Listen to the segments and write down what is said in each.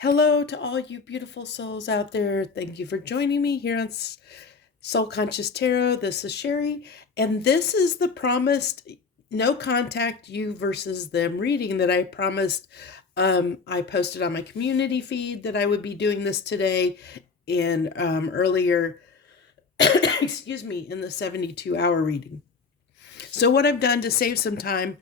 Hello to all you beautiful souls out there. Thank you for joining me here on Soul Conscious Tarot. This is Sherry, and this is the promised no contact you versus them reading that I promised. I posted on my community feed that I would be doing this today and earlier, excuse me, in the 72-hour reading. So what I've done to save some time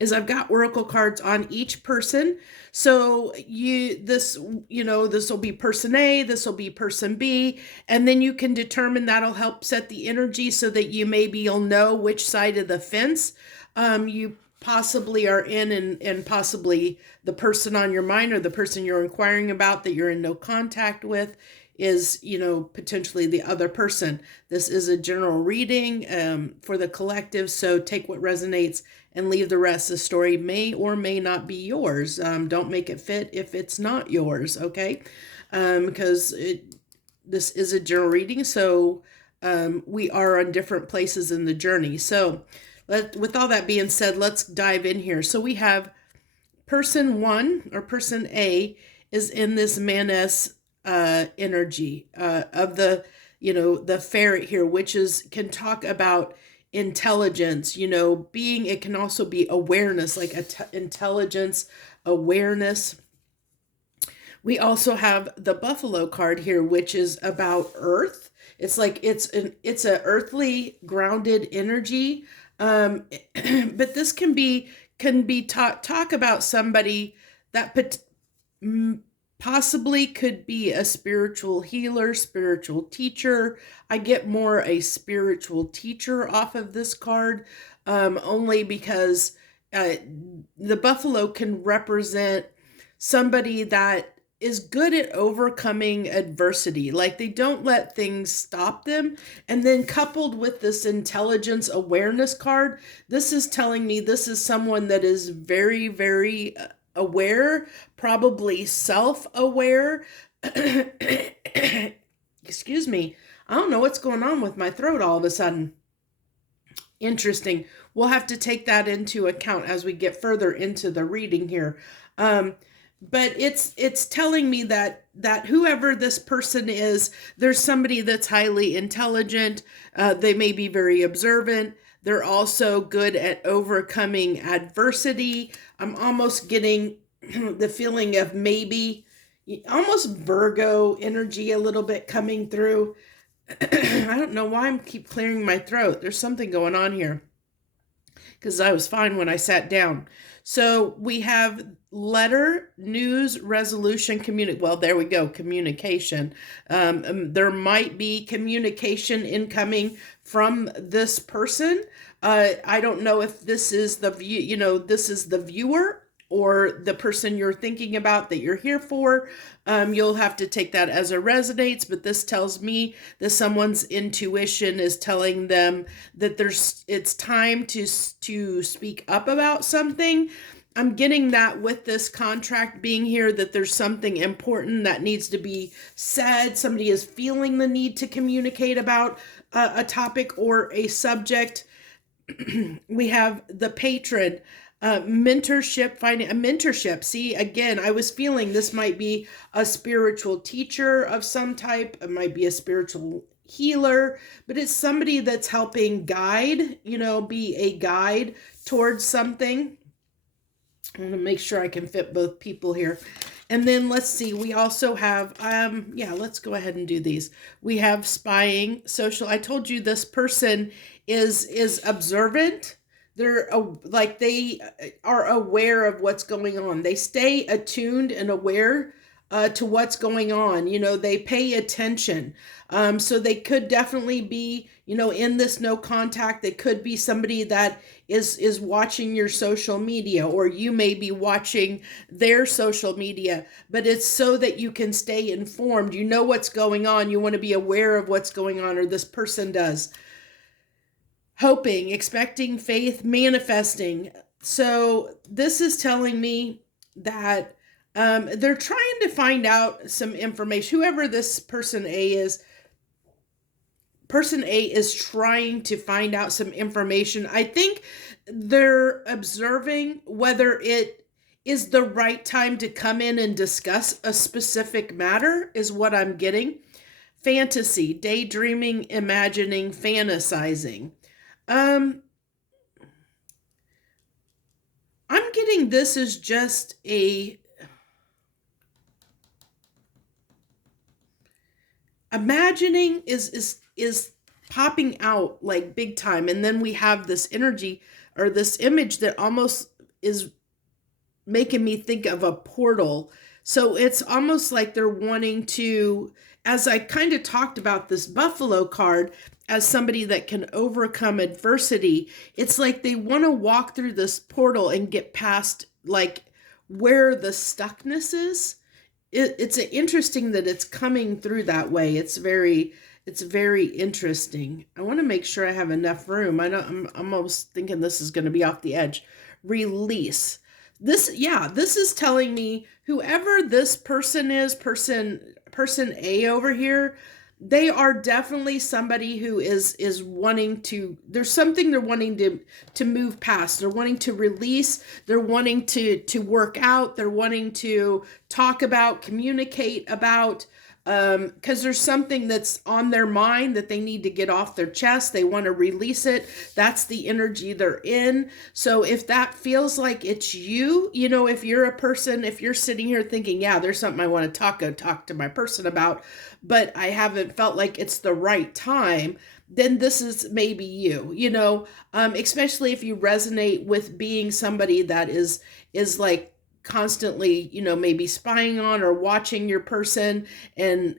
is I've got oracle cards on each person. So this will be person A, this will be person B, and then you can determine that'll help set the energy so that you'll know which side of the fence you possibly are in, and possibly the person on your mind or the person you're inquiring about that you're in no contact with is, potentially the other person. This is a general reading for the collective, so take what resonates and leave the rest. The story may or may not be yours. Don't make it fit if it's not yours, okay? Because this is a general reading, so we are on different places in the journey. So with all that being said, let's dive in here. So we have person one, or person A, is in this maness energy of the ferret here, which can talk about intelligence, being. It can also be awareness, like intelligence, awareness. We also have the buffalo card here, which is about earth. It's like it's an earthly grounded energy. But this can be talk about somebody that possibly could be a spiritual healer, spiritual teacher. I get more a spiritual teacher off of this card, only because the buffalo can represent somebody that is good at overcoming adversity. Like, they don't let things stop them. And then coupled with this intelligence awareness card, this is telling me this is someone that is very, very aware, probably self-aware. Excuse me. I don't know what's going on with my throat all of a sudden. Interesting. We'll have to take that into account as we get further into the reading here. But it's telling me that whoever this person is, there's somebody that's highly intelligent. They may be very observant. They're also good at overcoming adversity. I'm almost getting the feeling of maybe almost Virgo energy a little bit coming through. I don't know why I keep clearing my throat. There's something going on here, because I was fine when I sat down. So we have letter, news, resolution, well, there we go, communication. There might be communication incoming from this person. I don't know if this is the this is the viewer or the person you're thinking about that you're here for. You'll have to take that as it resonates, but this tells me that someone's intuition is telling them that it's time to speak up about something. I'm getting that with this contract being here, that there's something important that needs to be said. Somebody is feeling the need to communicate about a topic or a subject. We have the patron. Mentorship, finding a mentorship. See, again, I was feeling this might be a spiritual teacher of some type. It might be a spiritual healer, but it's somebody that's helping guide, be a guide towards something. I'm going to make sure I can fit both people here. And then let's see, we also have, let's go ahead and do these. We have spying, social. I told you this person is observant. They're they are aware of what's going on. They stay attuned and aware to what's going on. They pay attention. So they could definitely be, in this no contact. They could be somebody that is watching your social media, or you may be watching their social media, but it's so that you can stay informed. You know what's going on. You want to be aware of what's going on, or this person does. Hoping, expecting, faith, manifesting. So this is telling me that they're trying to find out some information. Whoever this person A is trying to find out some information. I think they're observing whether it is the right time to come in and discuss a specific matter, is what I'm getting. Fantasy, daydreaming, imagining, fantasizing. Um, I'm getting this as just a imagining is popping out like big time, and then we have this energy or this image that almost is making me think of a portal. So it's almost like they're wanting to, as I kind of talked about this buffalo card as somebody that can overcome adversity, it's like they want to walk through this portal and get past like where the stuckness is. It's interesting that it's coming through that way. It's very interesting. I want to make sure I have enough room. I'm almost thinking this is going to be off the edge. Release. This is telling me whoever this person is, person A over here, they are definitely somebody who is wanting to, there's something they're wanting to move past. They're wanting to release, they're wanting to work out, they're wanting to talk about, communicate about, because there's something that's on their mind that they need to get off their chest. They want to release it. That's the energy they're in. So if that feels like it's you, if you're a person, if you're sitting here thinking, yeah, there's something I want to talk to my person about, but I haven't felt like it's the right time, then this is maybe you, especially if you resonate with being somebody that is like constantly, maybe spying on or watching your person and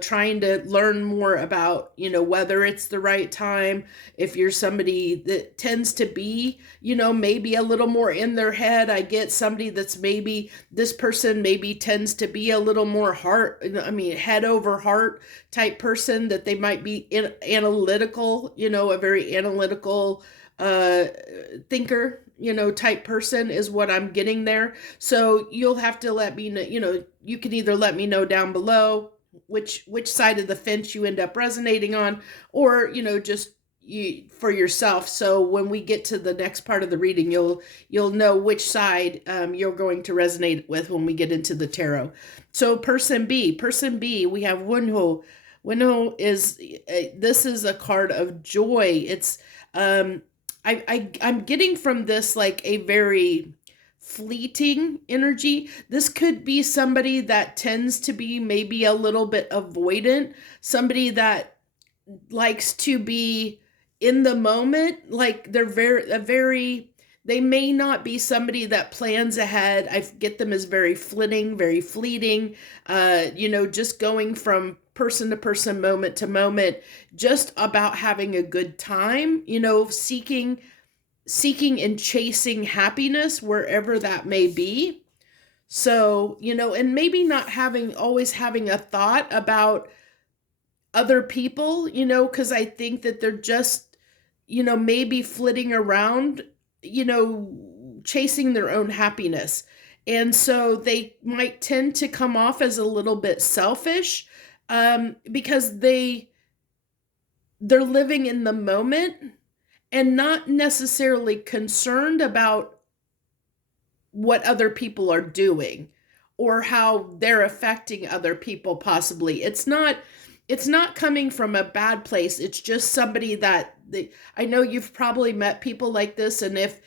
trying to learn more about, whether it's the right time. If you're somebody that tends to be, maybe a little more in their head, I get somebody that's maybe, this person maybe tends to be a little more head over heart type person, that they might be analytical, a very analytical thinker, type person is what I'm getting there. So you'll have to let me know, you can either let me know down below which side of the fence you end up resonating on, or, just you for yourself. So when we get to the next part of the reading, you'll know which side you're going to resonate with when we get into the tarot. So person B, we have Wunho. Wunho is, this is a card of joy. It's, I'm getting from this like a very fleeting energy. This could be somebody that tends to be maybe a little bit avoidant, somebody that likes to be in the moment, like they're they may not be somebody that plans ahead. I get them as very flitting, very fleeting, just going from person to person, moment to moment, just about having a good time, seeking and chasing happiness wherever that may be. So, and maybe not always having a thought about other people, because I think that they're just, maybe flitting around, chasing their own happiness. And so they might tend to come off as a little bit selfish, because they're living in the moment and not necessarily concerned about what other people are doing or how they're affecting other people possibly. It's not coming from a bad place. It's just somebody that I know you've probably met people like this, and if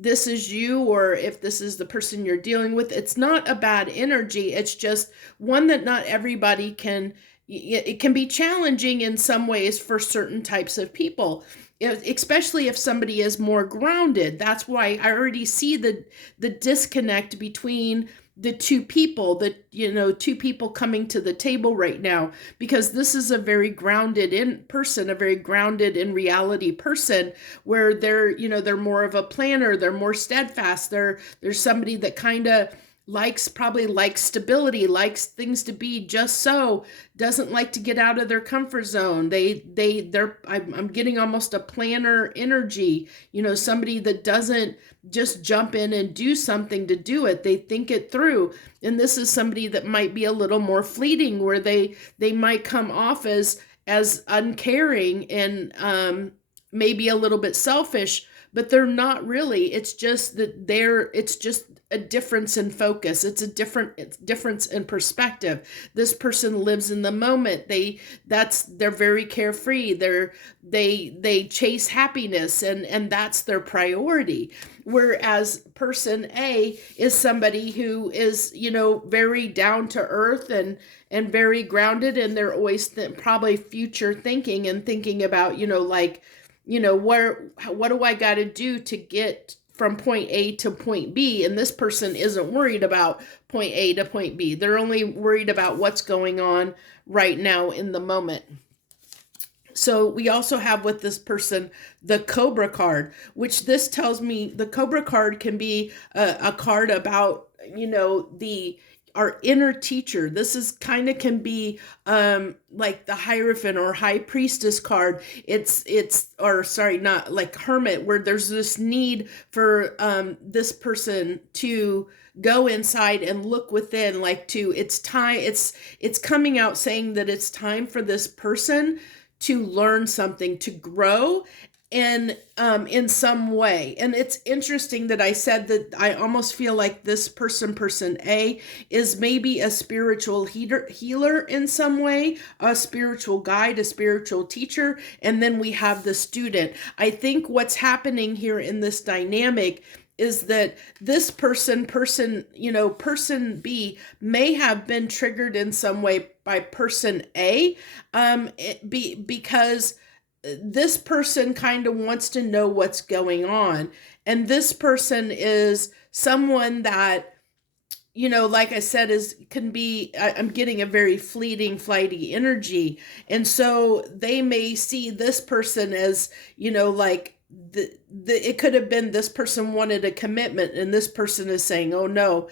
this is you or if this is the person you're dealing with, it's not a bad energy. It's just one that not everybody can. It can be challenging in some ways for certain types of people, especially if somebody is more grounded. That's why I already see the disconnect between the two people, two people coming to the table right now, because this is a very grounded in person, a very grounded in reality person, where they're more of a planner, they're more steadfast, they're somebody that kind of probably likes stability, likes things to be just so, doesn't like to get out of their comfort zone. I'm getting almost a planner energy, somebody that doesn't just jump in and do something to do it. They think it through. And this is somebody that might be a little more fleeting, where they might come off as uncaring and maybe a little bit selfish, but they're not really. It's just that it's just a difference in focus. It's difference in perspective. This person lives in the moment. They're very carefree. They chase happiness, and that's their priority. Whereas person A is somebody who is, very down to earth and very grounded, and they're always probably future thinking and thinking about, what do I got to do to get from point A to point B? And this person isn't worried about point A to point B. They're only worried about what's going on right now in the moment. So we also have with this person the Cobra card, which this tells me the Cobra card can be a card about, our inner teacher. This is kind of can be like the Hierophant or High Priestess card. Not like Hermit, where there's this need for this person to go inside and look within, it's time. It's coming out saying that it's time for this person to learn something, to grow in some way. And it's interesting that I said that I almost feel like this person A, is maybe a spiritual healer in some way, a spiritual guide, a spiritual teacher, and then we have the student. I think what's happening here in this dynamic is that this person B may have been triggered in some way by person A, because this person kind of wants to know what's going on. And this person is someone that, like I said, I'm getting a very fleeting, flighty energy. And so they may see this person as, it could have been this person wanted a commitment, and this person is saying, oh no,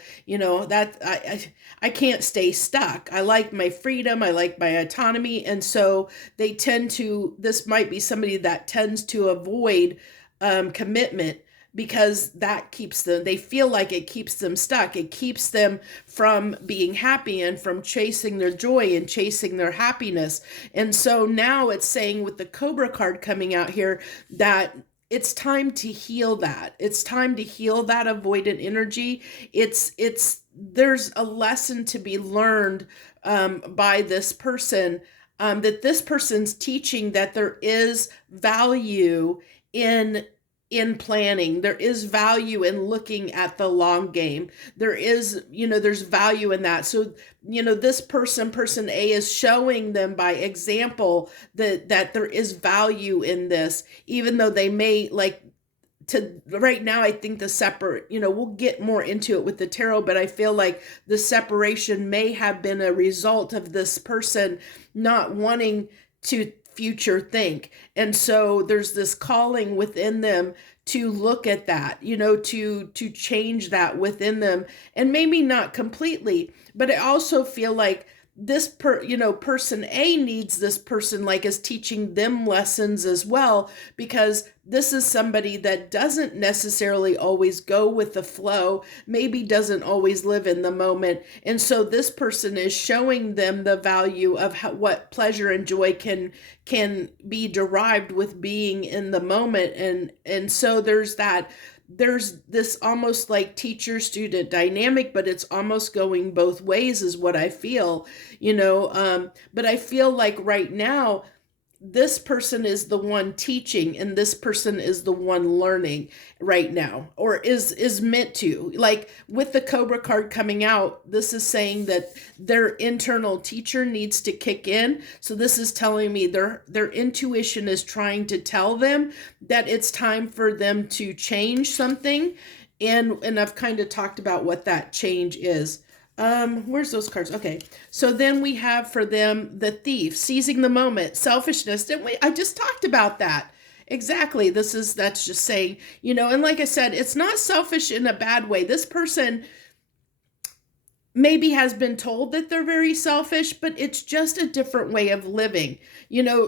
that I can't stay stuck. I like my freedom. I like my autonomy. And so this might be somebody that tends to avoid commitment, because they feel like it keeps them stuck. It keeps them from being happy and from chasing their joy and chasing their happiness. And so now it's saying with the Cobra card coming out here that it's time to heal that. It's time to heal that avoidant energy. There's a lesson to be learned by this person, that this person's teaching that there is value in planning. There is value in looking at the long game. There's value in that. So, this person A, is showing them by example that there is value in this, even though they may right now, I think the separate, we'll get more into it with the tarot, but I feel like the separation may have been a result of this person not wanting to future think. And so there's this calling within them to look at that, to change that within them, and maybe not completely, but I also feel like this person A needs this person is teaching them lessons as well, because this is somebody that doesn't necessarily always go with the flow, maybe doesn't always live in the moment. And so this person is showing them the value of what pleasure and joy can be derived with being in the moment. And so there's this almost like teacher student dynamic, but it's almost going both ways is what I feel, but I feel like right now, this person is the one teaching and this person is the one learning right now, or is meant to. Like with the Cobra card coming out, this is saying that their internal teacher needs to kick in. So this is telling me their intuition is trying to tell them that it's time for them to change something. And I've kind of talked about what that change is. Where's those cards? Okay. So then we have for them the Thief, seizing the moment, selfishness. Didn't we? I just talked about that. Exactly. That's just saying, and like I said, it's not selfish in a bad way. This person maybe has been told that they're very selfish, but it's just a different way of living.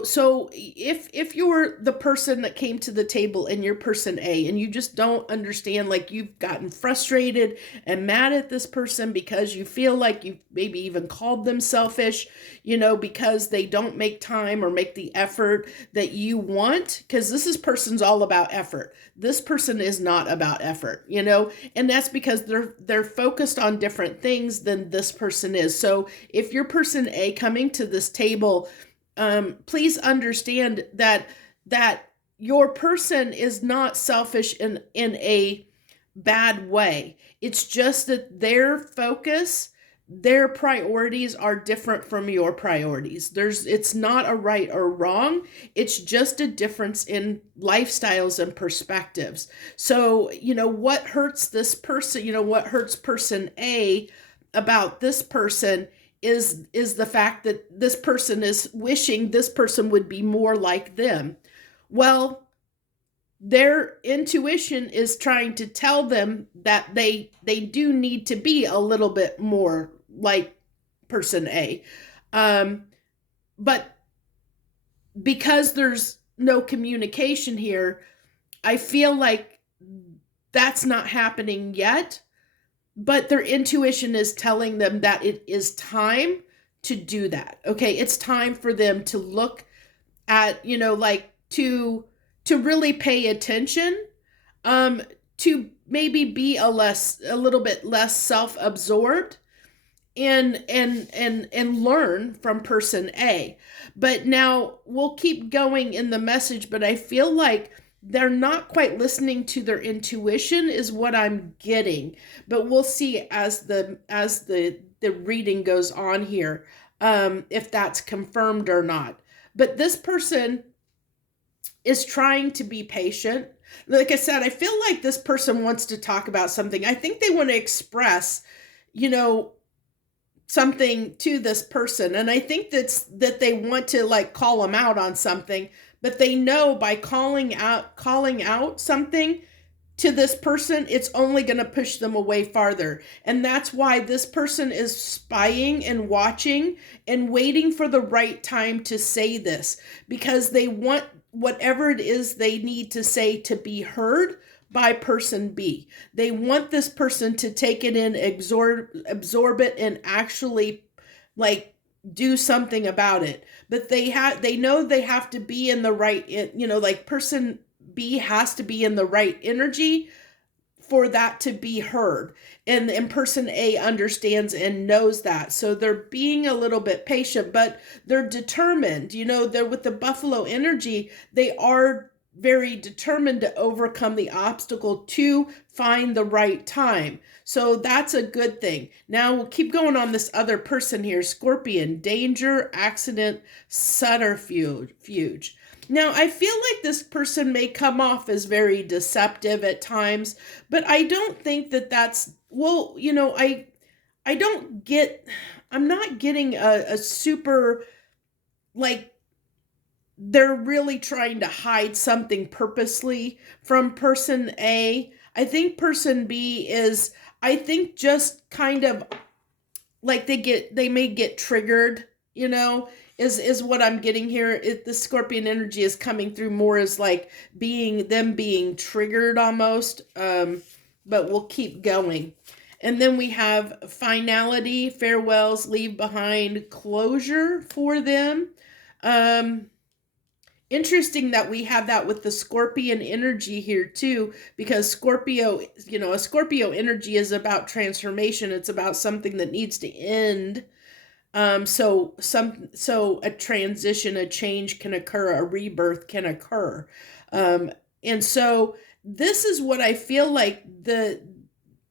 So if you're the person that came to the table and you're person A and you just don't understand, like you've gotten frustrated and mad at this person because you feel like you maybe even called them selfish, because they don't make time or make the effort that you want, because this person's all about effort. This person is not about effort, and that's because they're focused on different things than this person is. So if you're person A coming to this table, please understand that your person is not selfish in a bad way. It's just that their priorities are different from your priorities. It's not a right or wrong. It's just a difference in lifestyles and perspectives. So, what hurts this person, what hurts person A about this person is the fact that this person is wishing this person would be more like them. Well, their intuition is trying to tell them that they do need to be a little bit more like person A. But because there's no communication here, I feel like that's not happening yet, but their intuition is telling them that it is time to do that. Okay, it's time for them to look at, like to really pay attention, to maybe be a little bit less self-absorbed, and learn from person A. But now we'll keep going in the message, but I feel like they're not quite listening to their intuition is what I'm getting. But we'll see as the reading goes on here, if that's confirmed or not. But this person is trying to be patient. Like I said, I feel like this person wants to talk about something. I think they want to express, something to this person. And I think that they want to like call them out on something, but they know by calling out something to this person, it's only going to push them away farther. And that's why this person is spying and watching and waiting for the right time to say this, because they want whatever it is they need to say to be heard by person B. They want this person to take it in, absorb it, and actually like do something about it. But they know they have to be in the right, like person B has to be in the right energy for that to be heard. And person A understands and knows that. So they're being a little bit patient, but they're determined. They're with the buffalo energy. They are very determined to overcome the obstacle to find the right time. So that's a good thing. Now we'll keep going on this other person here. Scorpion, danger, accident, subterfuge. Now, I feel like this person may come off as very deceptive at times, but I don't think that that's, well, I'm not getting a super, like, they're really trying to hide something purposely from person A. I think person B is, I think just kind of like they may get triggered, is what I'm getting here. The Scorpion energy is coming through more as like being triggered almost. But we'll keep going. And then we have finality, farewells, leave behind, closure for them. Interesting that we have that with the Scorpion energy here too, because Scorpio, a Scorpio energy is about transformation. It's about something that needs to end. So a transition, a change can occur, a rebirth can occur. And so this is what I feel like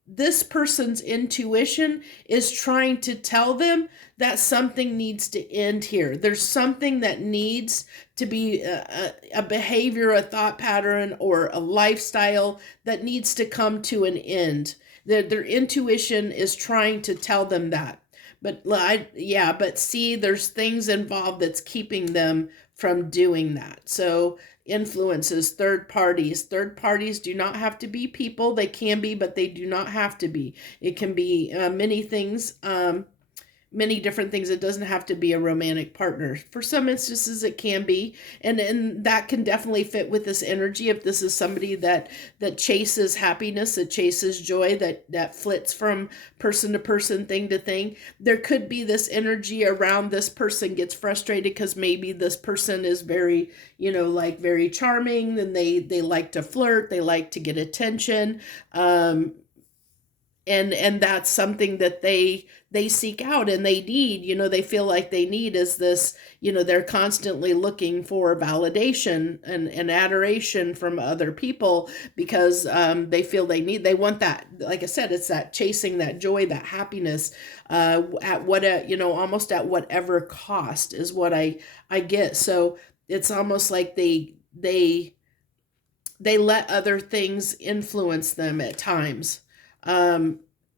this person's intuition is trying to tell them, that something needs to end here. There's something that needs to be a behavior, a thought pattern, or a lifestyle that needs to come to an end. Their intuition is trying to tell them that. But see, there's things involved that's keeping them from doing that. So influences, third parties. Third parties do not have to be people. They can be, but they do not have to be. It can be many things, many different things. It doesn't have to be a romantic partner. For some instances it can be, and that can definitely fit with this energy. If this is somebody that chases happiness, that chases joy, that flits from person to person, thing to thing, there could be this energy around this person gets frustrated because maybe this person is very, like very charming, and they like to flirt, they like to get attention, and that's something that they seek out and they need, they feel like they need is this, they're constantly looking for validation and adoration from other people, because they feel they want that. Like I said, it's that chasing that joy, that happiness, at what almost at whatever cost is what I get. So it's almost like they let other things influence them at times.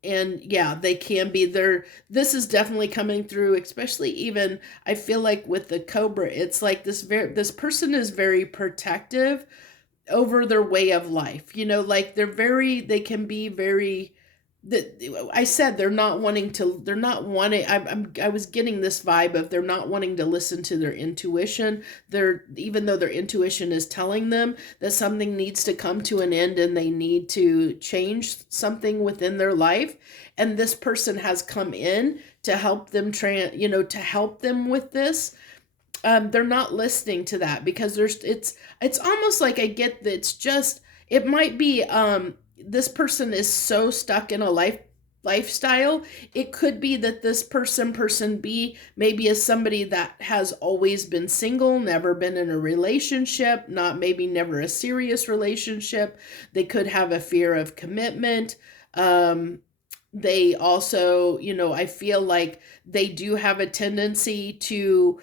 And yeah, they can be there. This is definitely coming through, especially even I feel like with the Cobra, it's like this person is very protective over their way of life. Like they can be very, I said they're not wanting, I was getting this vibe of they're not wanting to listen to their intuition. Even though their intuition is telling them that something needs to come to an end and they need to change something within their life, and this person has come in to help them to help them with this. They're not listening to that, because it's almost like I get that it's just, it might be this person is so stuck in a lifestyle. It could be that this person B, maybe is somebody that has always been single, never been in a relationship, never a serious relationship. They could have a fear of commitment. They also, I feel like they do have a tendency to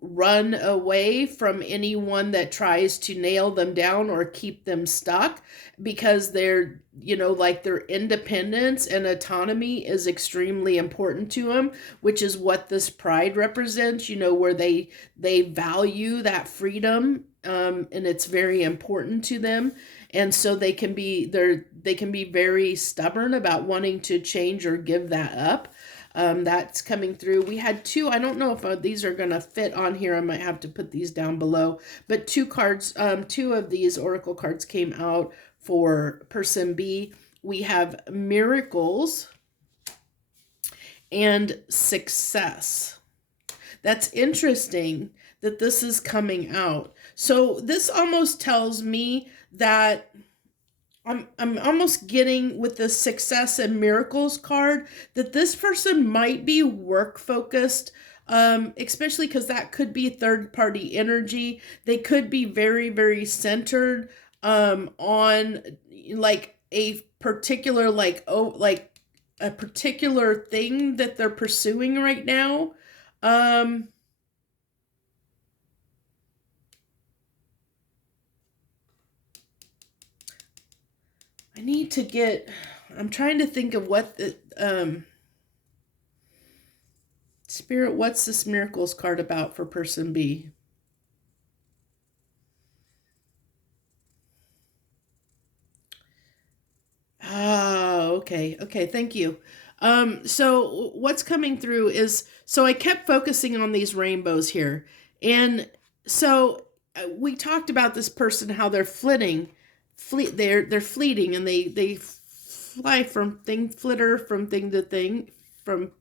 run away from anyone that tries to nail them down or keep them stuck, because they're, like their independence and autonomy is extremely important to them, which is what this pride represents, where they value that freedom, and it's very important to them. And so they can be very stubborn about wanting to change or give that up. That's coming through. We had two, I don't know if these are going to fit on here. I might have to put these down below. But two of these oracle cards came out for person B. We have miracles and success. That's interesting that this is coming out. So this almost tells me that I'm almost getting with the success and miracles card that this person might be work focused, especially because that could be third party energy. They could be very, very centered on like a particular a particular thing that they're pursuing right now. I need to get, I'm trying to think of what the, Spirit, what's this miracles card about for person B? Oh, okay. Okay, thank you. So what's coming through is, so I kept focusing on these rainbows here. And so we talked about this person, how they're they're fleeting, and they fly flitter from thing to thing, from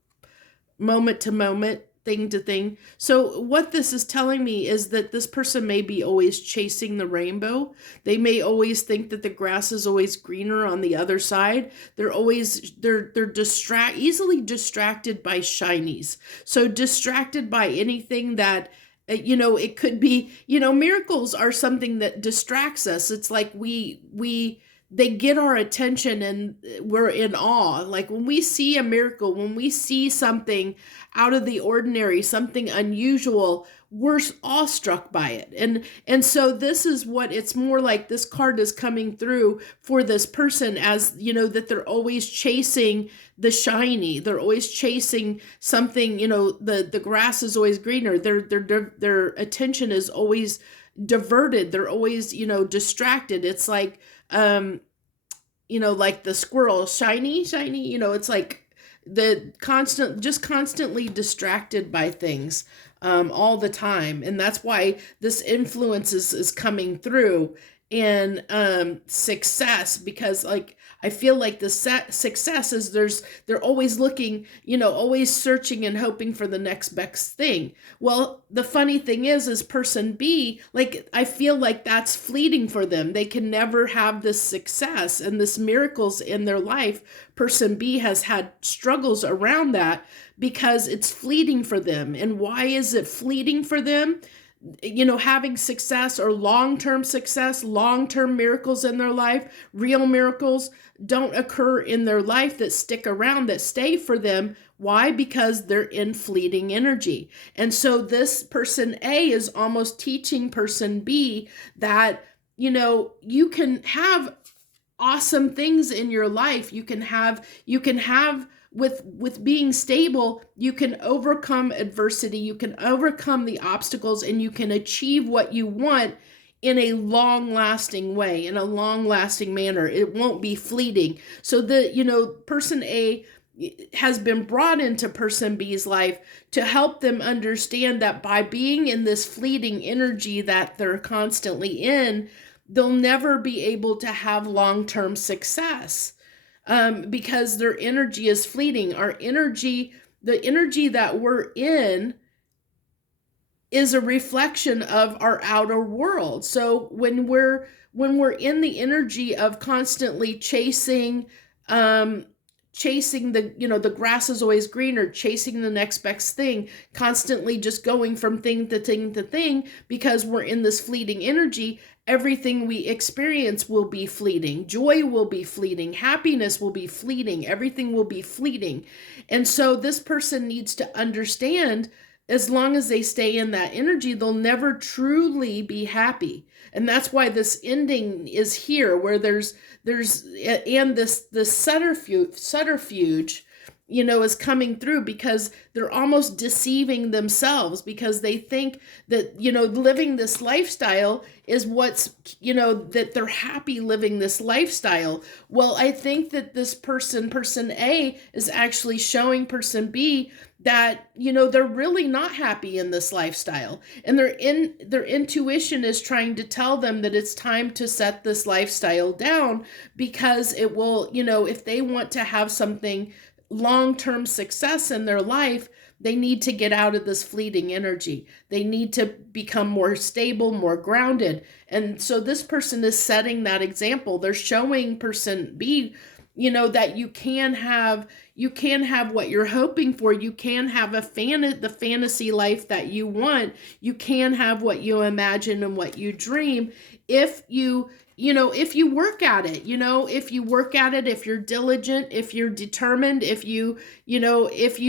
moment to moment, thing to thing. So what this is telling me is that this person may be always chasing the rainbow. They may always think that the grass is always greener on the other side. They're easily distracted by shinies. So distracted by anything that it could be, miracles are something that distracts us. It's like they get our attention and we're in awe. Like when we see a miracle, when we see something out of the ordinary, something unusual, we're awestruck by it. And so this is what it's more like. This card is coming through for this person as, that they're always chasing the shiny. They're always chasing something, the grass is always greener. Their attention is always diverted. They're always, distracted. It's like, like the squirrel, shiny, shiny, it's like just constantly distracted by things, all the time. And that's why this influence is coming through. And success, because like I feel like the success is they're always looking, always searching and hoping for the next best thing. Well, the funny thing is person B, like I feel like that's fleeting for them. They can never have this success and this miracles in their life. Person B has had struggles around that because it's fleeting for them. And why is it fleeting for them? Having success or long-term success, long-term miracles in their life, real miracles don't occur in their life that stick around, that stay for them. Why? Because they're in fleeting energy. And so this person A is almost teaching person B that, you can have awesome things in your life. You can have with being stable, you can overcome adversity, you can overcome the obstacles, and you can achieve what you want in a long-lasting way, in a long-lasting manner. It won't be fleeting. So person A has been brought into person B's life to help them understand that by being in this fleeting energy that they're constantly in, they'll never be able to have long-term success. Because their energy is fleeting. The energy that we're in is a reflection of our outer world. So when we're in the energy of constantly chasing the grass is always greener, chasing the next best thing, constantly just going from thing to thing to thing, because we're in this fleeting energy, everything we experience will be fleeting. Joy will be fleeting. Happiness will be fleeting. Everything will be fleeting. And so this person needs to understand, as long as they stay in that energy, they'll never truly be happy. And that's why this ending is here, where there's and this subterfuge, is coming through, because they're almost deceiving themselves, because they think that, living this lifestyle is what's, that they're happy living this lifestyle. Well, I think that this person A, is actually showing person B that, they're really not happy in this lifestyle. And their intuition is trying to tell them that it's time to set this lifestyle down, because it will, if they want to have something long-term success in their life, they need to get out of this fleeting energy. They need to become more stable, more grounded. And so this person is setting that example. They're showing person B, that you can have what you're hoping for. You can have the fantasy life that you want. You can have what you imagine and what you dream, if you work at it. If you work at it, if you're diligent, if you're determined, if you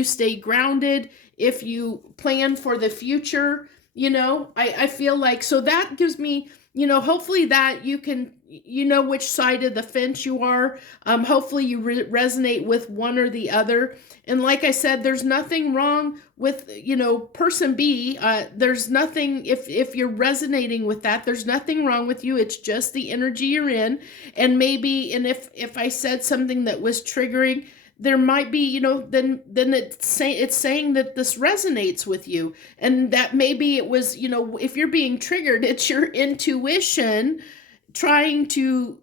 stay grounded, if you plan for the future. I feel like, so that gives me, hopefully that you can, which side of the fence you are. Hopefully you resonate with one or the other. And like I said, there's nothing wrong with, person B. There's nothing, if you're resonating with that, there's nothing wrong with you. It's just the energy you're in. And if I said something that was triggering, there might be, then it's saying that this resonates with you. And that maybe it was, if you're being triggered, it's your intuition trying to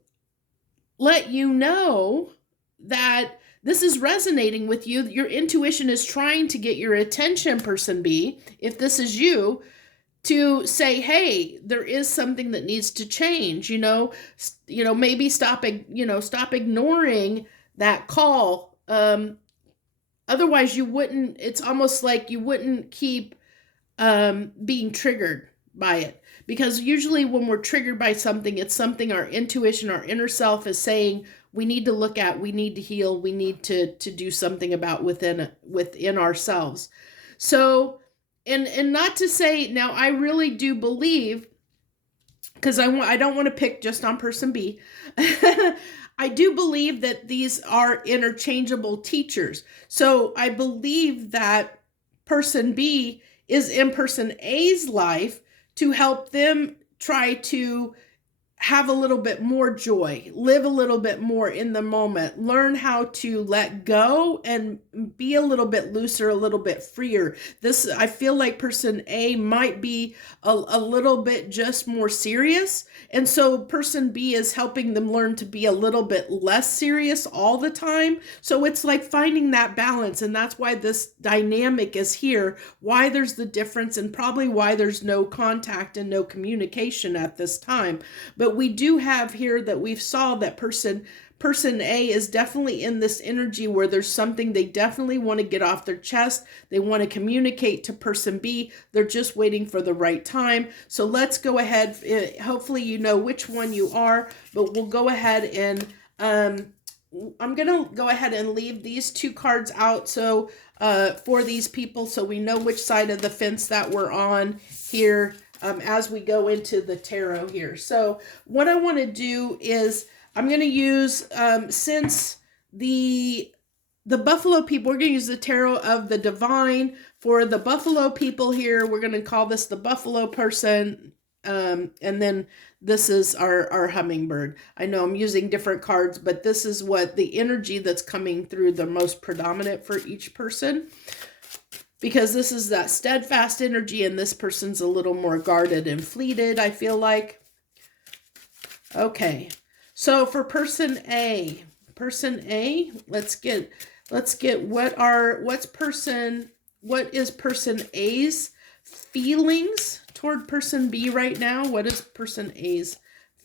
let you know that this is resonating with you. Your intuition is trying to get your attention, person B, if this is you, to say, hey, there is something that needs to change. Maybe stop ignoring that call. Otherwise you wouldn't, it's almost like you wouldn't keep being triggered by it. Because usually when we're triggered by something, it's something our intuition, our inner self is saying we need to look at, we need to heal, we need to do something about within ourselves. So, and not to say, now I really do believe, because I don't want to pick just on person B. I do believe that these are interchangeable teachers. So I believe that person B is in person A's life to help them try to have a little bit more joy, live a little bit more in the moment, learn how to let go and be a little bit looser, a little bit freer. This, I feel like person A might be a little bit just more serious. And so person B is helping them learn to be a little bit less serious all the time. So it's like finding that balance. And that's why this dynamic is here, why there's the difference, and probably why there's no contact and no communication at this time. But we do have here that we've saw that person A is definitely in this energy where there's something they definitely want to get off their chest. They want to communicate to person B. They're just waiting for the right time. So let's go ahead. Hopefully you know which one you are, but we'll go ahead and I'm going to go ahead and leave these two cards out so for these people, so we know which side of the fence that we're on here. As we go into the tarot here. So what I want to do is I'm going to use, since the buffalo people, we're going to use the tarot of the divine for the buffalo people here. We're going to call this the buffalo person. And then this is our hummingbird. I know I'm using different cards, but this is what the energy that's coming through the most predominant for each person. Because this is that steadfast energy, and this person's a little more guarded and fleeted, I feel like. Okay, so for person A, let's get what is person A's feelings toward person B right now? What is person A's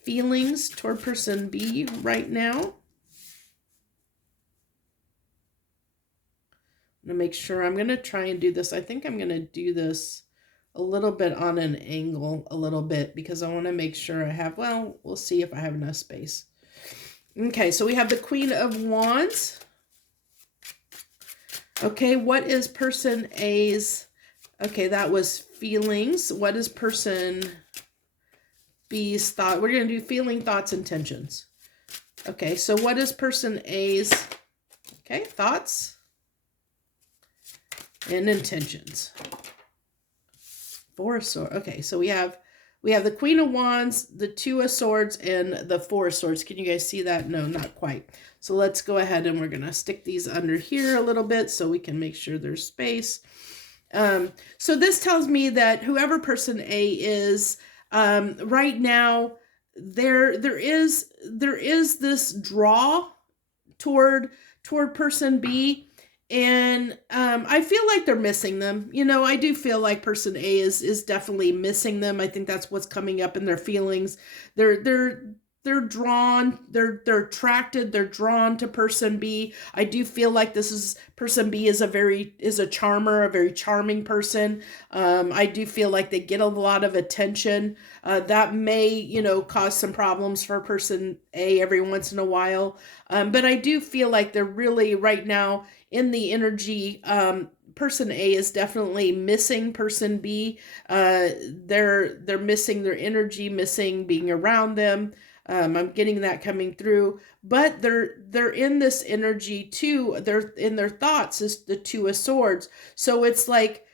feelings toward person B right now? To make sure, I'm going to try and do this. I think I'm going to do this a little bit on an angle, a little bit, because I want to make sure I have, well, we'll see if I have enough space. Okay, so we have the Queen of Wands. Okay, what is person A's? Okay, that was feelings. What is person B's thought? We're going to do feeling, thoughts, intentions. Okay, so what is person A's? Okay, thoughts and intentions. Four of Swords. Okay, so we have the Queen of Wands, the Two of Swords, and the Four of Swords. Can you guys see that? No, not quite. So let's go ahead and we're going to stick these under here a little bit so we can make sure there's space. So this tells me that whoever person A is, right now, there is this draw toward person B. And I feel like they're missing them. You know, I do feel like person A is definitely missing them. I think that's what's coming up in their feelings. They're drawn, they're attracted, they're drawn to person B. I do feel like this is person B is a charmer, a very charming person. I do feel like they get a lot of attention. That may, you know, cause some problems for person A every once in a while. But I do feel like they're really right now in the energy. Person A is definitely missing person B. They're missing their energy, missing being around them. I'm getting that coming through, but they're in this energy too. They're in their thoughts is the Two of Swords. So it's like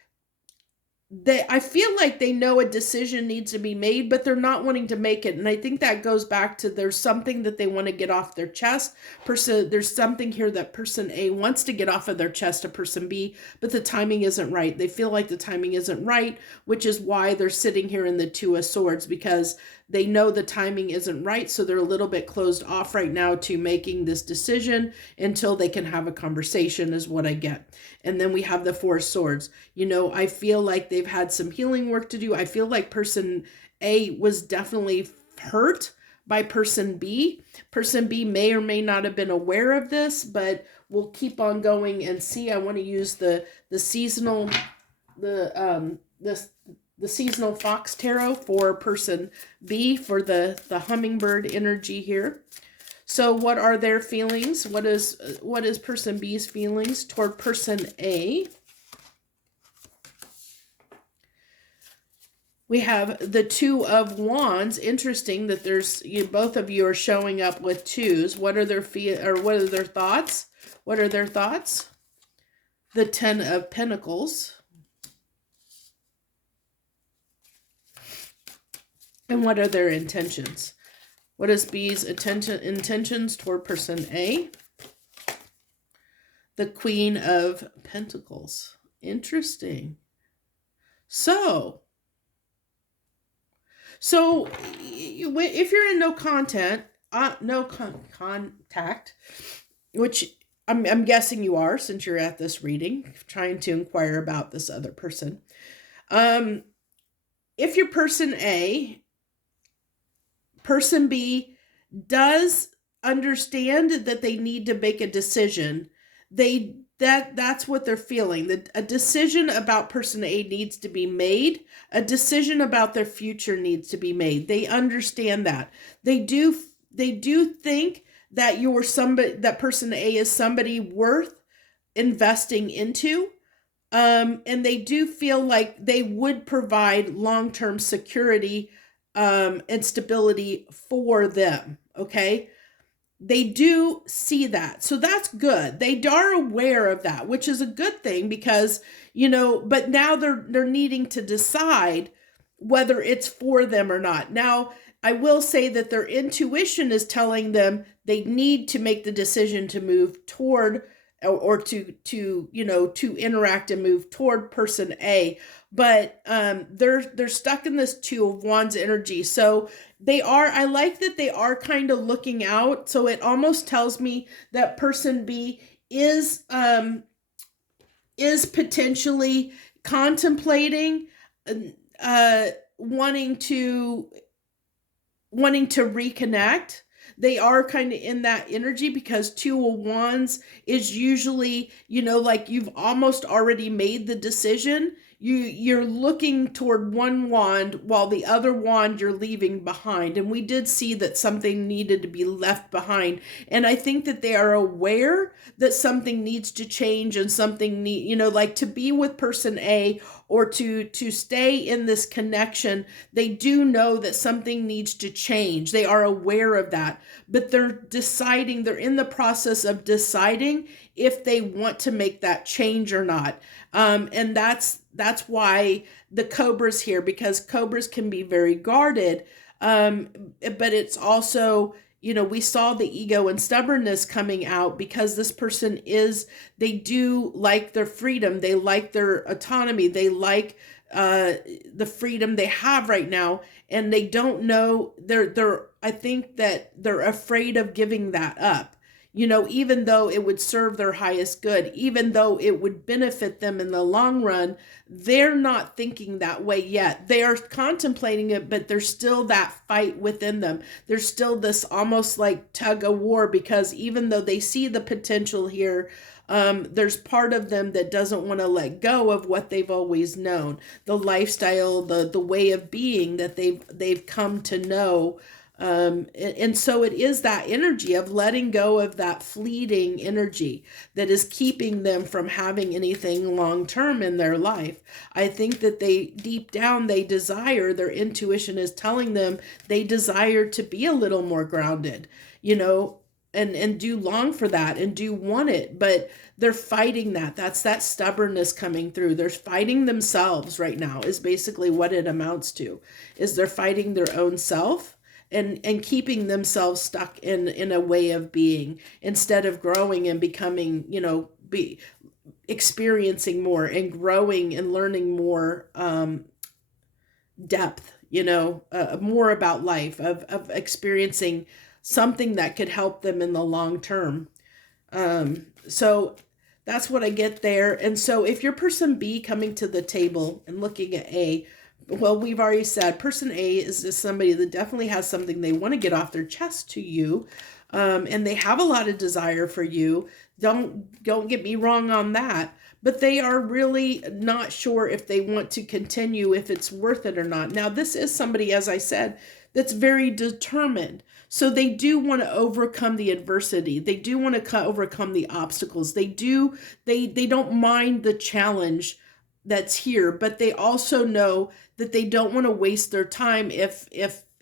I feel like they know a decision needs to be made, but they're not wanting to make it. And I think that goes back to there's something that they want to get off their chest. There's something here that person A wants to get off of their chest to person B, but the timing isn't right. They feel like the timing isn't right, which is why they're sitting here in the Two of Swords, because they know the timing isn't right. So they're a little bit closed off right now to making this decision until they can have a conversation is what I get. And then we have the Four of Swords. You know, I feel like they've had some healing work to do. I feel like person A was definitely hurt by person B. Person B may or may not have been aware of this, but we'll keep on going and see. I want to use the seasonal seasonal fox tarot for person B for the hummingbird energy here. So what are their feelings? What is person B's feelings toward person A? We have the Two of Wands. Interesting that there's both of you are showing up with twos. What are their what are their thoughts? What are their thoughts? The Ten of Pentacles. And what are their intentions? What is B's intentions toward person A? The Queen of Pentacles. Interesting. So if you're in no contact, which I'm guessing you are, since you're at this reading, trying to inquire about this other person. If you're person A, person B does understand that they need to make a decision. That's what they're feeling. That a decision about person A needs to be made. A decision about their future needs to be made. They understand that. They do think that you're somebody, that person A is somebody worth investing into. And they do feel like they would provide long-term security and stability for them. Okay. They do see that. So that's good. They are aware of that, which is a good thing because, but now they're needing to decide whether it's for them or not. Now, I will say that their intuition is telling them they need to make the decision to move toward or to interact and move toward person A, but they're stuck in this Two of Wands energy. So I like that they are kind of looking out. So it almost tells me that person B is potentially contemplating wanting to reconnect. They are kind of in that energy because Two of Wands is usually, like you've almost already made the decision. You're looking toward one wand while the other wand you're leaving behind. And we did see that something needed to be left behind. And I think that they are aware that something needs to change and something like to be with person A or to stay in this connection. They do know that something needs to change. They are aware of that, but they're in the process of deciding if they want to make that change or not. And that's why the Cobra's here, because Cobras can be very guarded. But it's also, we saw the ego and stubbornness coming out because this person they do like their freedom. They like their autonomy. They like the freedom they have right now. And they don't know, I think that they're afraid of giving that up. Even though it would serve their highest good, even though it would benefit them in the long run, they're not thinking that way yet. They are contemplating it, but there's still that fight within them. There's still this almost like tug of war because even though they see the potential here, there's part of them that doesn't want to let go of what they've always known, the lifestyle, the way of being that they've come to know. And so it is that energy of letting go of that fleeting energy that is keeping them from having anything long-term in their life. I think that deep down, their intuition is telling them they desire to be a little more grounded, and do long for that and do want it, but they're fighting that. That's that stubbornness coming through. They're fighting themselves right now is basically what it amounts to, is they're fighting their own self. And keeping themselves stuck in a way of being instead of growing and becoming, experiencing more and growing and learning more depth, more about life, of experiencing something that could help them in the long term. So that's what I get there. And so if you're person B coming to the table and looking at A, well, we've already said person A is just somebody that definitely has something they want to get off their chest to you. And they have a lot of desire for you. Don't get me wrong on that. But they are really not sure if they want to continue, if it's worth it or not. Now, this is somebody, as I said, that's very determined. So they do want to overcome the adversity. They do want to overcome the obstacles. They don't mind the challenge that's here, but they also know that they don't want to waste their time if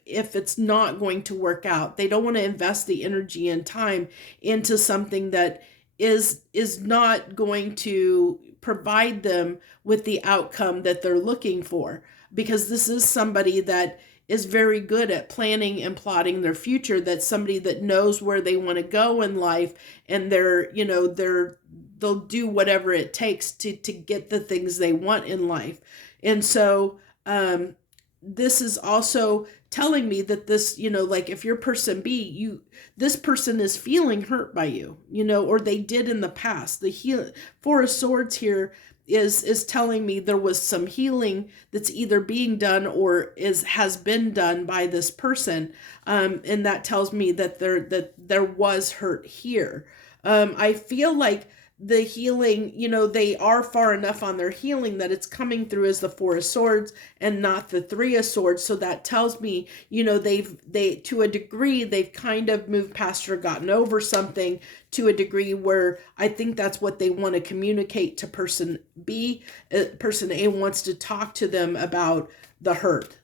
it's not going to work out. They don't want to invest the energy and time into something that is not going to provide them with the outcome that they're looking for, because this is somebody that is very good at planning and plotting their future. That's somebody that knows where they want to go in life, and they'll do whatever it takes to get the things they want in life. And so this is also telling me that this, like if you're person B, this person is feeling hurt by you, or they did in the past. The Four of Swords here is telling me there was some healing that's either being done or has been done by this person, and that tells me that there was hurt here. I feel like the healing, they are far enough on their healing that it's coming through as the Four of Swords and not the Three of Swords. So that tells me, they to a degree, they've kind of moved past or gotten over something to a degree where I think that's what they want to communicate to person B. Person A wants to talk to them about the hurt,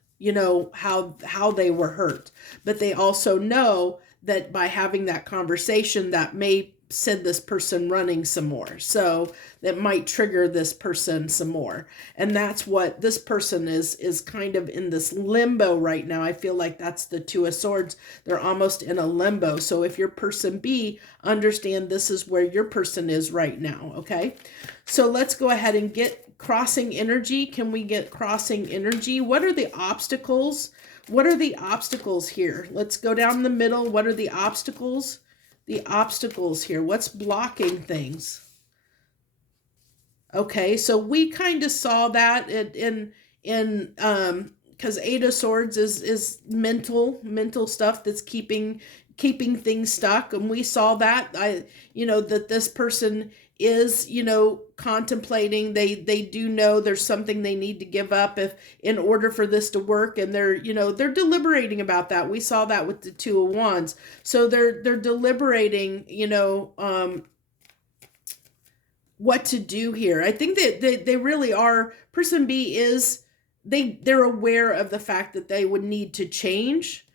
how they were hurt. But they also know that by having that conversation, that may send this person running some more. So that might trigger this person some more. And that's what this person is kind of in this limbo right now. I feel like that's the Two of Swords. They're almost in a limbo. So if you're person B, understand this is where your person is right now. Okay. So let's go ahead and get crossing energy. Can we get crossing energy? What are the obstacles? What are the obstacles here? Let's go down the middle. What are the obstacles? The obstacles here. What's blocking things? Okay, so we kind of saw that in because Eight of Swords is mental stuff that's keeping things stuck, and we saw that that this person is contemplating. They do know there's something they need to give up if in order for this to work, and they're deliberating about that. We saw that with the Two of Wands. So they're deliberating what to do here. I think that they really are. Person B is they're aware of the fact that they would need to change,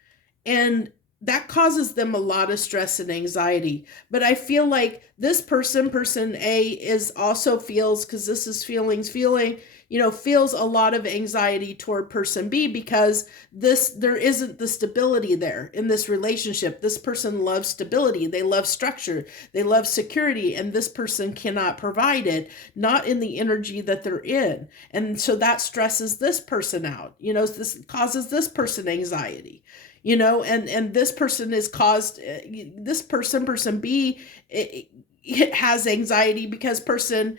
and that causes them a lot of stress and anxiety. But I feel like this person A, is also feels, because this is feeling, feels a lot of anxiety toward person B, because there isn't the stability there in this relationship. This person loves stability. They love structure. They love security. And this person cannot provide it, not in the energy that they're in. And so that stresses this person out. This causes this person anxiety. And this person is caused, person B, it has anxiety because person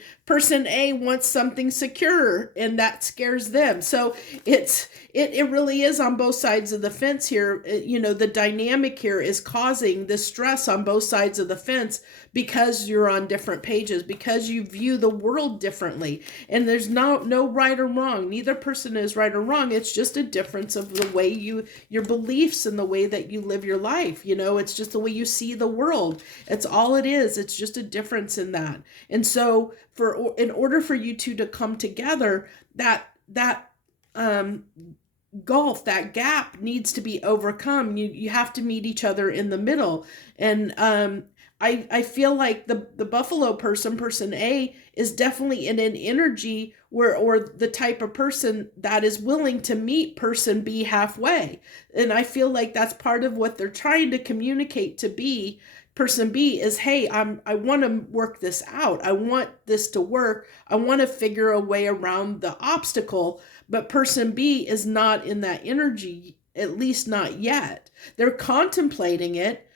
A wants something secure, and that scares them. So it really is on both sides of the fence here. The dynamic here is causing the stress on both sides of the fence because you're on different pages, because you view the world differently. And there's no right or wrong. Neither person is right or wrong. It's just a difference of the way your beliefs and the way that you live your life. It's just the way you see the world. It's all it is. It's just a difference in that. And so in order for you two to come together, that gulf, that gap needs to be overcome. You have to meet each other in the middle. And I feel like the Buffalo person A, is definitely in an energy or the type of person that is willing to meet person B halfway. And I feel like that's part of what they're trying to communicate to B. Person B is, hey, I want to work this out. I want this to work. I want to figure a way around the obstacle. But person B is not in that energy, at least not yet. They're contemplating it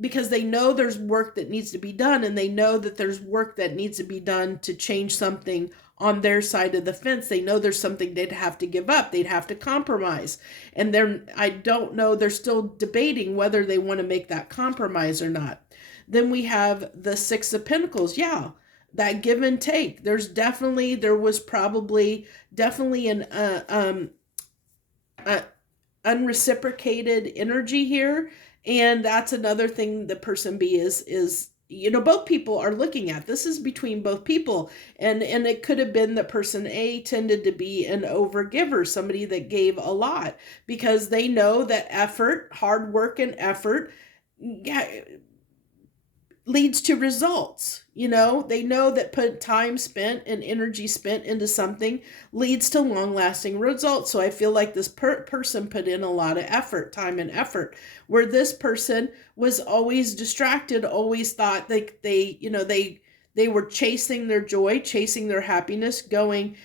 because they know there's work that needs to be done, and they know that there's work that needs to be done to change something on their side of the fence. They know there's something they'd have to give up. They'd have to compromise. And I don't know, they're still debating whether they want to make that compromise or not. Then we have the Six of Pentacles. Yeah, that give and take. There was probably definitely an unreciprocated energy here. And that's another thing the person B is both people are looking at. This is between both people. And it could have been that person A tended to be an overgiver, somebody that gave a lot, because they know that hard work and effort leads to results. They know that put time spent and energy spent into something leads to long-lasting results. So I feel like this person put in a lot of effort, time and effort, where this person was always distracted, always thought they were chasing their joy, chasing their happiness, going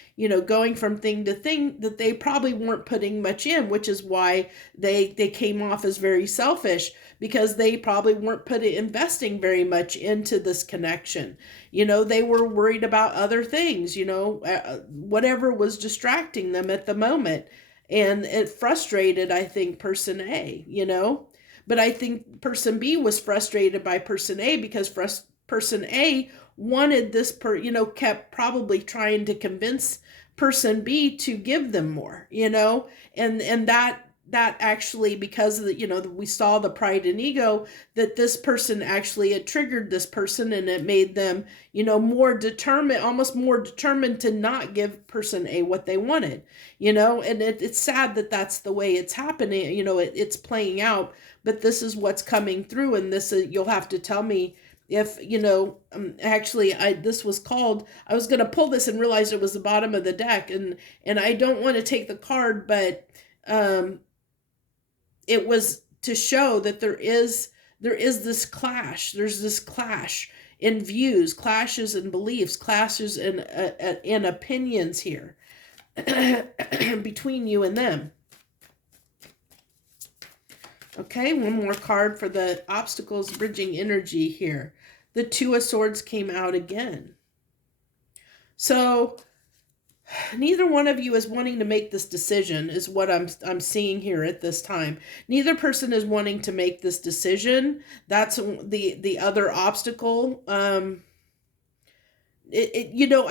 from thing to thing, that they probably weren't putting much in, which is why they came off as very selfish, because they probably weren't investing very much into this connection. They were worried about other things, whatever was distracting them at the moment. And it frustrated, I think, person A, but I think person B was frustrated by person A because person A wanted this kept probably trying to convince person B to give them more, and that actually, because of we saw the pride and ego, that this person actually had triggered this person, and it made them, more determined, almost more determined to not give person A what they wanted, and it's sad that that's the way it's happening, it's playing out, but this is what's coming through, and this is, you'll have to tell me if, actually, this was called, I was going to pull this and realized it was the bottom of the deck, and I don't want to take the card, but it was to show that there is this clash. There's this clash in views, clashes in beliefs, clashes in opinions here between you and them. Okay, one more card for the obstacles bridging energy here. The Two of Swords came out again. So neither one of you is wanting to make this decision, is what I'm seeing here at this time. Neither person is wanting to make this decision. That's the other obstacle. I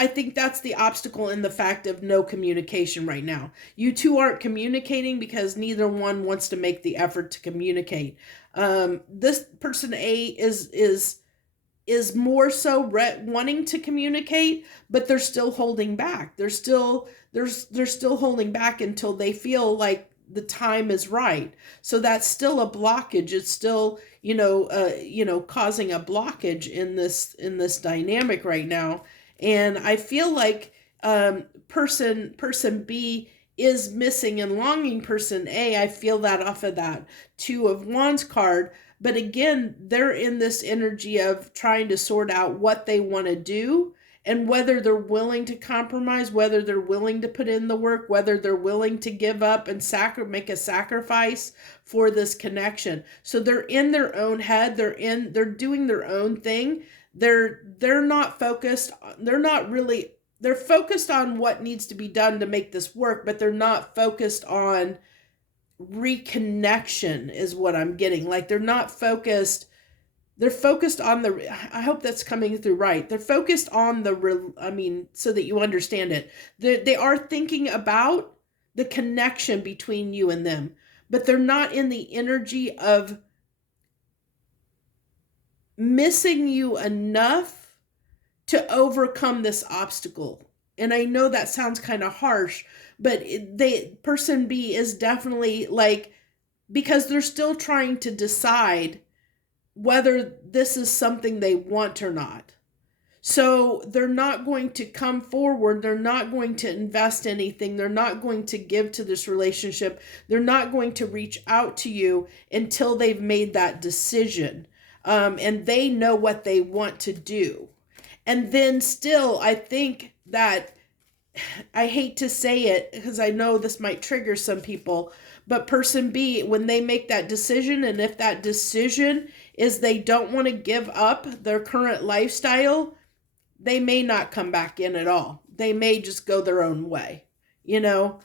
think that's the obstacle in the fact of no communication right now. You two aren't communicating because neither one wants to make the effort to communicate. This person A is more so wanting to communicate, but they're still holding back. They're still holding back until they feel like the time is right. So that's still a blockage. It's still, causing a blockage in this dynamic right now. And I feel like person B is missing and longing person A. I feel that off of that Two of Wands card. But again, they're in this energy of trying to sort out what they want to do and whether they're willing to compromise, whether they're willing to put in the work, whether they're willing to give up and make a sacrifice for this connection. So they're in their own head. They're doing their own thing. They're not focused. They're focused on what needs to be done to make this work, but they're not focused on reconnection, is what I'm getting. Like they're focused on I hope that's coming through right. They're focused on so that you understand it. They are thinking about the connection between you and them, but they're not in the energy of missing you enough to overcome this obstacle. And I know that sounds kind of harsh, but person B is definitely because they're still trying to decide whether this is something they want or not. So they're not going to come forward. They're not going to invest anything. They're not going to give to this relationship. They're not going to reach out to you until they've made that decision. And they know what they want to do. And then still, I think that, I hate to say it because I know this might trigger some people, but person B, when they make that decision, and if that decision is they don't want to give up their current lifestyle, they may not come back in at all. They may just go their own way, because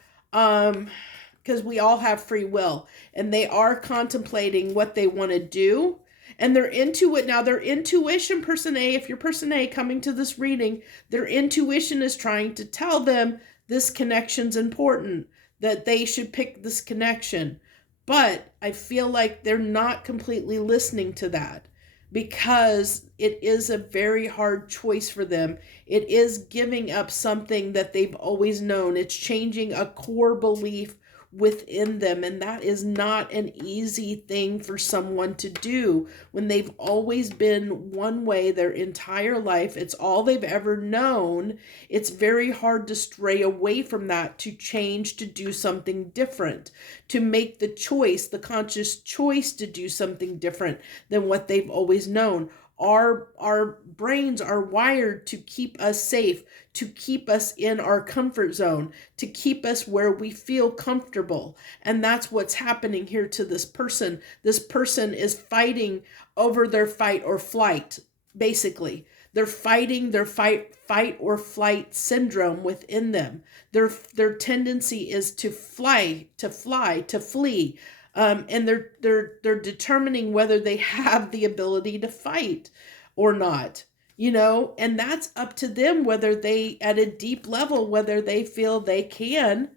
we all have free will, and they are contemplating what they want to do. And they're into it now. Their intuition, person A, if you're person A coming to this reading, their intuition is trying to tell them this connection's important, that they should pick this connection. But I feel like they're not completely listening to that because it is a very hard choice for them. It is giving up something that they've always known. It's changing a core belief within them. And that is not an easy thing for someone to do when they've always been one way their entire life. It's all they've ever known. It's very hard to stray away from that, to change, to do something different, to make the choice, the conscious choice to do something different than what they've always known. Our brains are wired to keep us safe, to keep us in our comfort zone, to keep us where we feel comfortable. And that's what's happening here to this person. This person is fighting over their fight or flight, basically. They're fighting their fight or flight syndrome within them. Their tendency is to fly, to flee. And they're determining whether they have the ability to fight or not, and that's up to them, whether they, at a deep level, whether they feel they can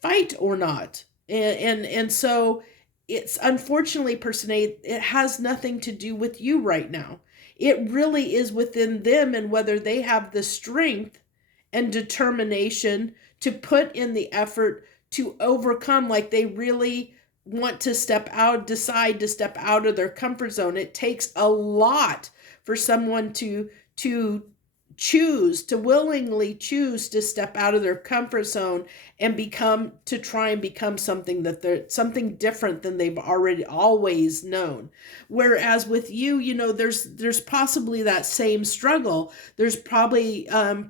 fight or not. And so it's, unfortunately, person A, it has nothing to do with you right now. It really is within them, and whether they have the strength and determination to put in the effort to overcome, like they really want to decide to step out of their comfort zone. It takes a lot for someone to willingly choose to step out of their comfort zone and try and become something different than they've always known. Whereas with you, there's possibly that same struggle. There's probably,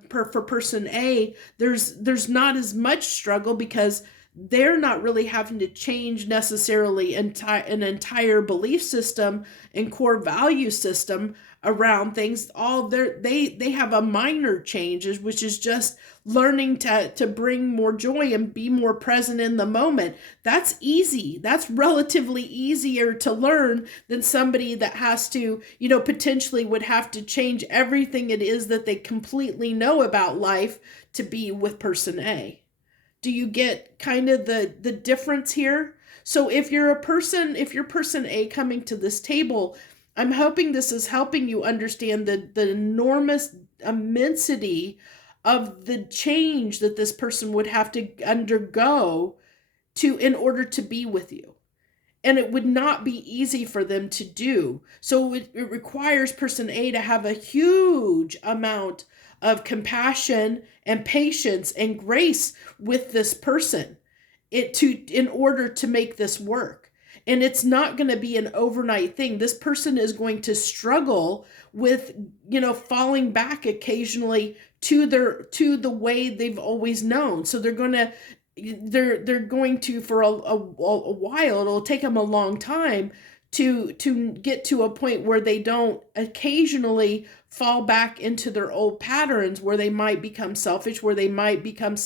for person A, there's not as much struggle, because they're not really having to change necessarily an entire belief system and core value system around things. They have a minor change, which is just learning to bring more joy and be more present in the moment. That's easy. That's relatively easier to learn than somebody that has to, potentially would have to change everything it is that they completely know about life to be with person A. Do you get kind of the difference here? So if you're person A coming to this table, I'm hoping this is helping you understand the enormous immensity of the change that this person would have to undergo in order to be with you. And it would not be easy for them to do. So it requires person A to have a huge amount of compassion and patience and grace with this person in order to make this work. And it's not going to be an overnight thing. This person is going to struggle with, falling back occasionally to the way they've always known. So they're going to for a while, it'll take them a long time to get to a point where they don't occasionally fall back into their old patterns, where they might become selfish, where they might become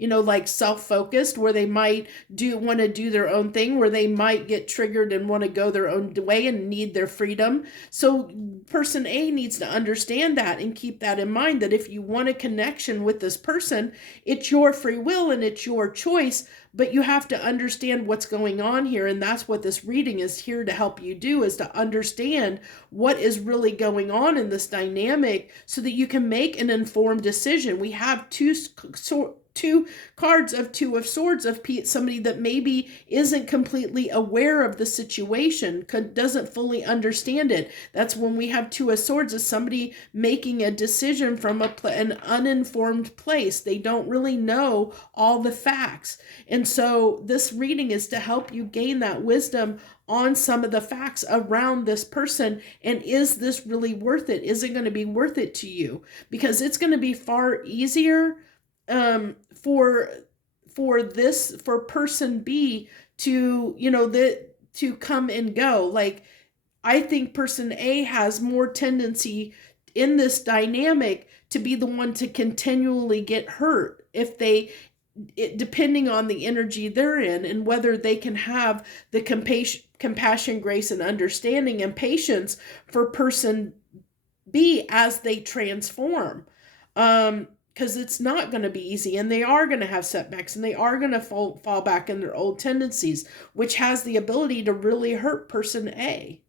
like self-focused, where they might want to do their own thing, where they might get triggered and want to go their own way and need their freedom. So person A needs to understand that and keep that in mind, that if you want a connection with this person, it's your free will and it's your choice, but you have to understand what's going on here. And that's what this reading is here to help you do, is to understand what is really going on in this dynamic, so that you can make an informed decision. We have two cards of Two of Swords, of somebody that maybe isn't completely aware of the situation, doesn't fully understand it. That's when we have Two of Swords, is somebody making a decision from an uninformed place. They don't really know all the facts. And so this reading is to help you gain that wisdom on some of the facts around this person. And is this really worth it? Is it going to be worth it to you? Because it's going to be far easier for person B to come and go. Like, I think person A has more tendency in this dynamic to be the one to continually get hurt depending on the energy they're in, and whether they can have the compassion, grace, and understanding and patience for person B as they transform. Because it's not going to be easy, and they are going to have setbacks, and they are going to fall back in their old tendencies, which has the ability to really hurt person A.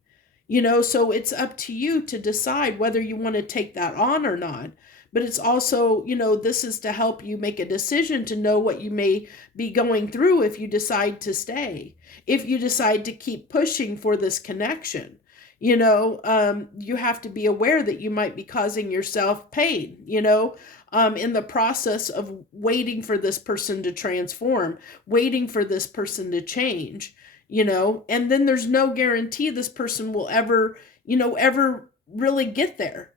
So it's up to you to decide whether you want to take that on or not. but it's also, this is to help you make a decision to know what you may be going through if you decide to stay, if you decide to keep pushing for this connection. You have to be aware that you might be causing yourself pain, in the process of waiting for this person to transform, waiting for this person to change, and then there's no guarantee this person will ever really get there.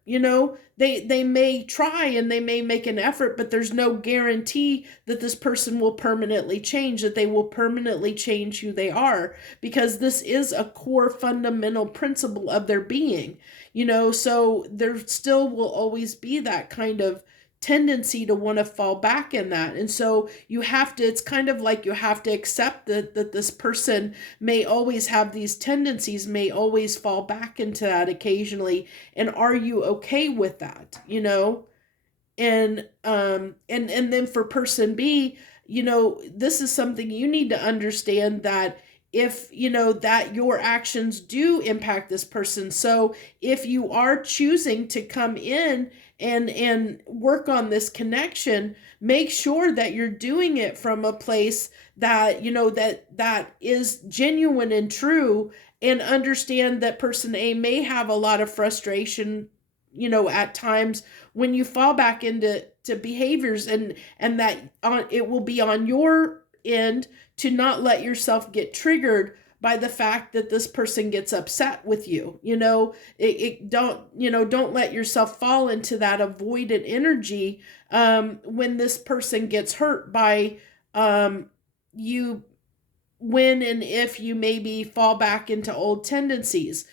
They may try and they may make an effort, but there's no guarantee that this person will permanently change, that they will permanently change who they are, because this is a core fundamental principle of their being. So there still will always be that kind of tendency to want to fall back in that. And so it's kind of like you have to accept that this person may always have these tendencies, may always fall back into that occasionally. And are you okay with that? And then for person B, this is something you need to understand, that if that your actions do impact this person. So if you are choosing to come in and work on this connection, make sure that you're doing it from a place that that is genuine and true, and understand that person A may have a lot of frustration at times when you fall back into behaviors, and that it will be on your end to not let yourself get triggered by the fact that this person gets upset with you. Don't let yourself fall into that avoidant energy when this person gets hurt by you, when and if you maybe fall back into old tendencies.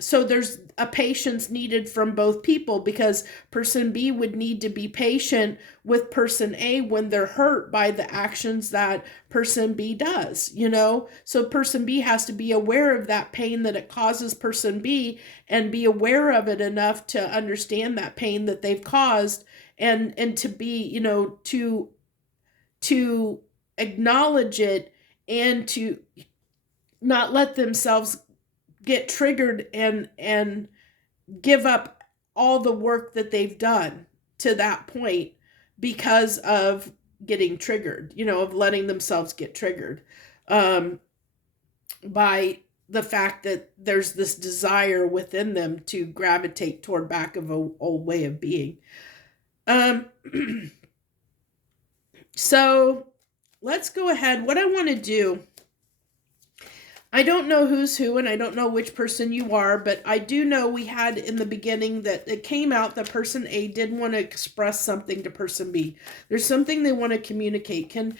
So there's a patience needed from both people, because person B would need to be patient with person A when they're hurt by the actions that person B does, So person B has to be aware of that pain that it causes person B, and be aware of it enough to understand that pain that they've caused, and to be, to acknowledge it, and to not let themselves get triggered and give up all the work that they've done to that point because of getting triggered, of letting themselves get triggered by the fact that there's this desire within them to gravitate toward back of a old way of being. So let's go ahead. What I want to do, I don't know who's who, and I don't know which person you are, but I do know we had in the beginning that it came out that person A did want to express something to person B. There's something they want to communicate. Can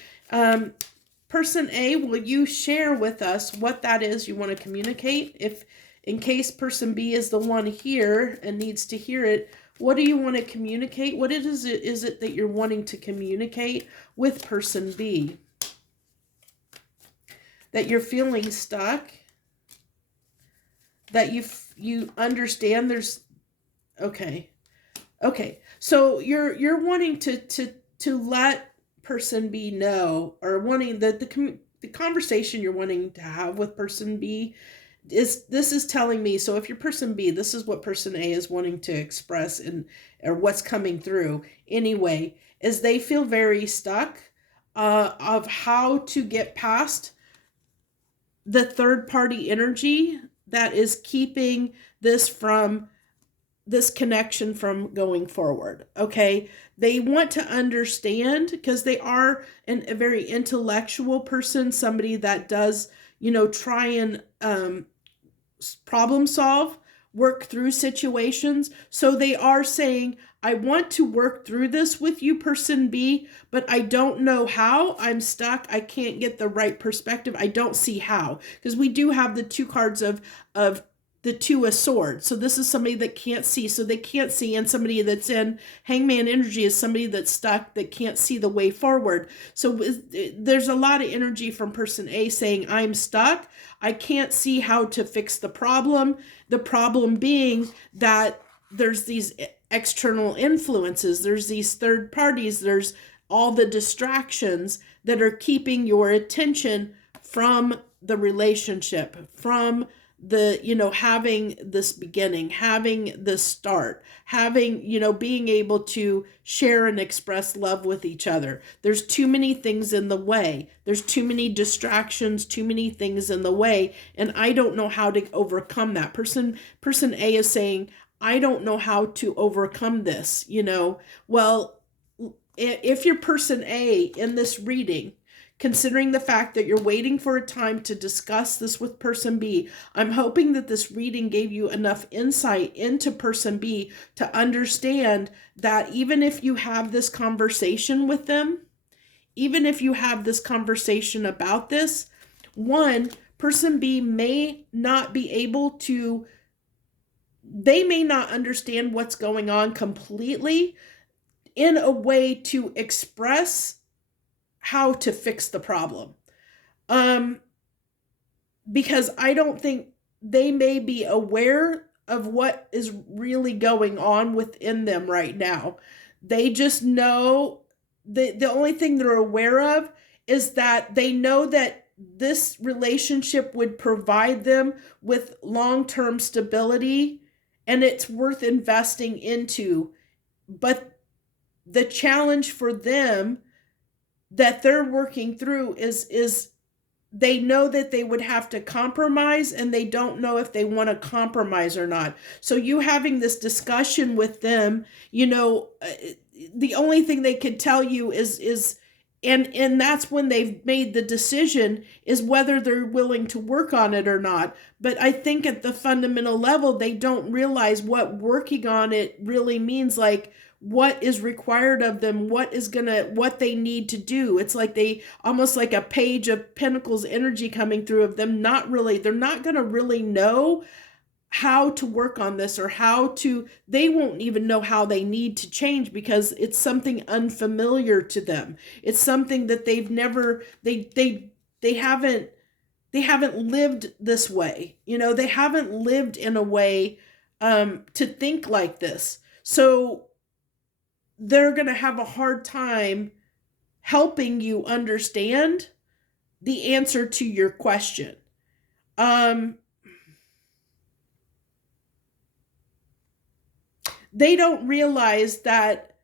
person A, will you share with us what that is you want to communicate? If in case person B is the one here and needs to hear it, what do you want to communicate? What is it that you're wanting to communicate with person B? That you're feeling stuck, that you understand there's, okay. So you're wanting to let person B know, or wanting the conversation you're wanting to have with person B is telling me. So if you're person B, this is what person A is wanting to express, or what's coming through anyway, is they feel very stuck of how to get past the third party energy that is keeping this connection from going forward. Okay. They want to understand, because they are a very intellectual person, somebody that does, try and problem solve, work through situations. So they are saying, I want to work through this with you, person B, but I don't know how. I'm stuck. I can't get the right perspective. I don't see how. Because we do have the two cards of the Two of Swords. So this is somebody that can't see. So they can't see. And somebody that's in Hangman energy is somebody that's stuck, that can't see the way forward. So there's a lot of energy from person A saying, I'm stuck. I can't see how to fix the problem. The problem being that there's these external influences, there's these third parties, there's all the distractions that are keeping your attention from the relationship, from having this beginning, having this start, having, being able to share and express love with each other. There's too many things in the way. There's too many distractions, too many things in the way, and I don't know how to overcome that. Person A is saying, I don't know how to overcome this. Well, if you're person A in this reading, considering the fact that you're waiting for a time to discuss this with person B, I'm hoping that this reading gave you enough insight into person B to understand that even if you have this conversation with them, even if you have this conversation about this, one, person B may not be able to, they may not understand what's going on completely in a way to express how to fix the problem. Because I don't think they may be aware of what is really going on within them right now. They just know the only thing they're aware of is that they know that this relationship would provide them with long-term stability and it's worth investing into. But the challenge for them that they're working through is they know that they would have to compromise and they don't know if they want to compromise or not. So you having this discussion with them, the only thing they could tell you is and that's when they've made the decision, is whether they're willing to work on it or not. But I think at the fundamental level, they don't realize what working on it really means, like what is required of them, what they need to do. It's like they almost like a page of Pentacles energy coming through of them. They're not going to really know how to work on this, or they won't even know how they need to change, because it's something unfamiliar to them. It's something that they've never, they haven't lived this way. They haven't lived in a way to think like this. So they're going to have a hard time helping you understand the answer to your question. They don't realize that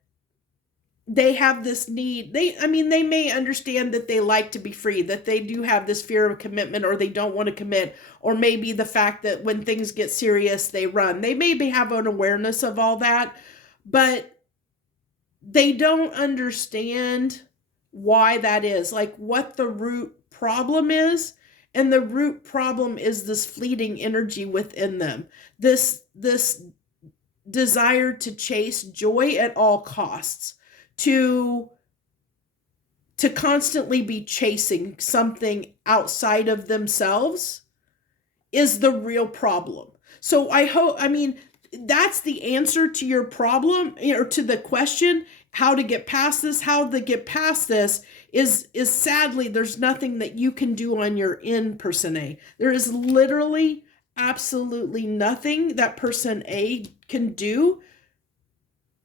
they have this need. They may understand that they like to be free, that they do have this fear of commitment, or they don't want to commit, or maybe the fact that when things get serious, they run. They maybe have an awareness of all that, but they don't understand why that is, like what the root problem is. And the root problem is this fleeting energy within them. This desire to chase joy at all costs, to constantly be chasing something outside of themselves is the real problem. So that's the answer to your problem, or to the question, how to get past this. How to get past this is sadly, there's nothing that you can do on your end, person A. There is literally absolutely nothing that person A can do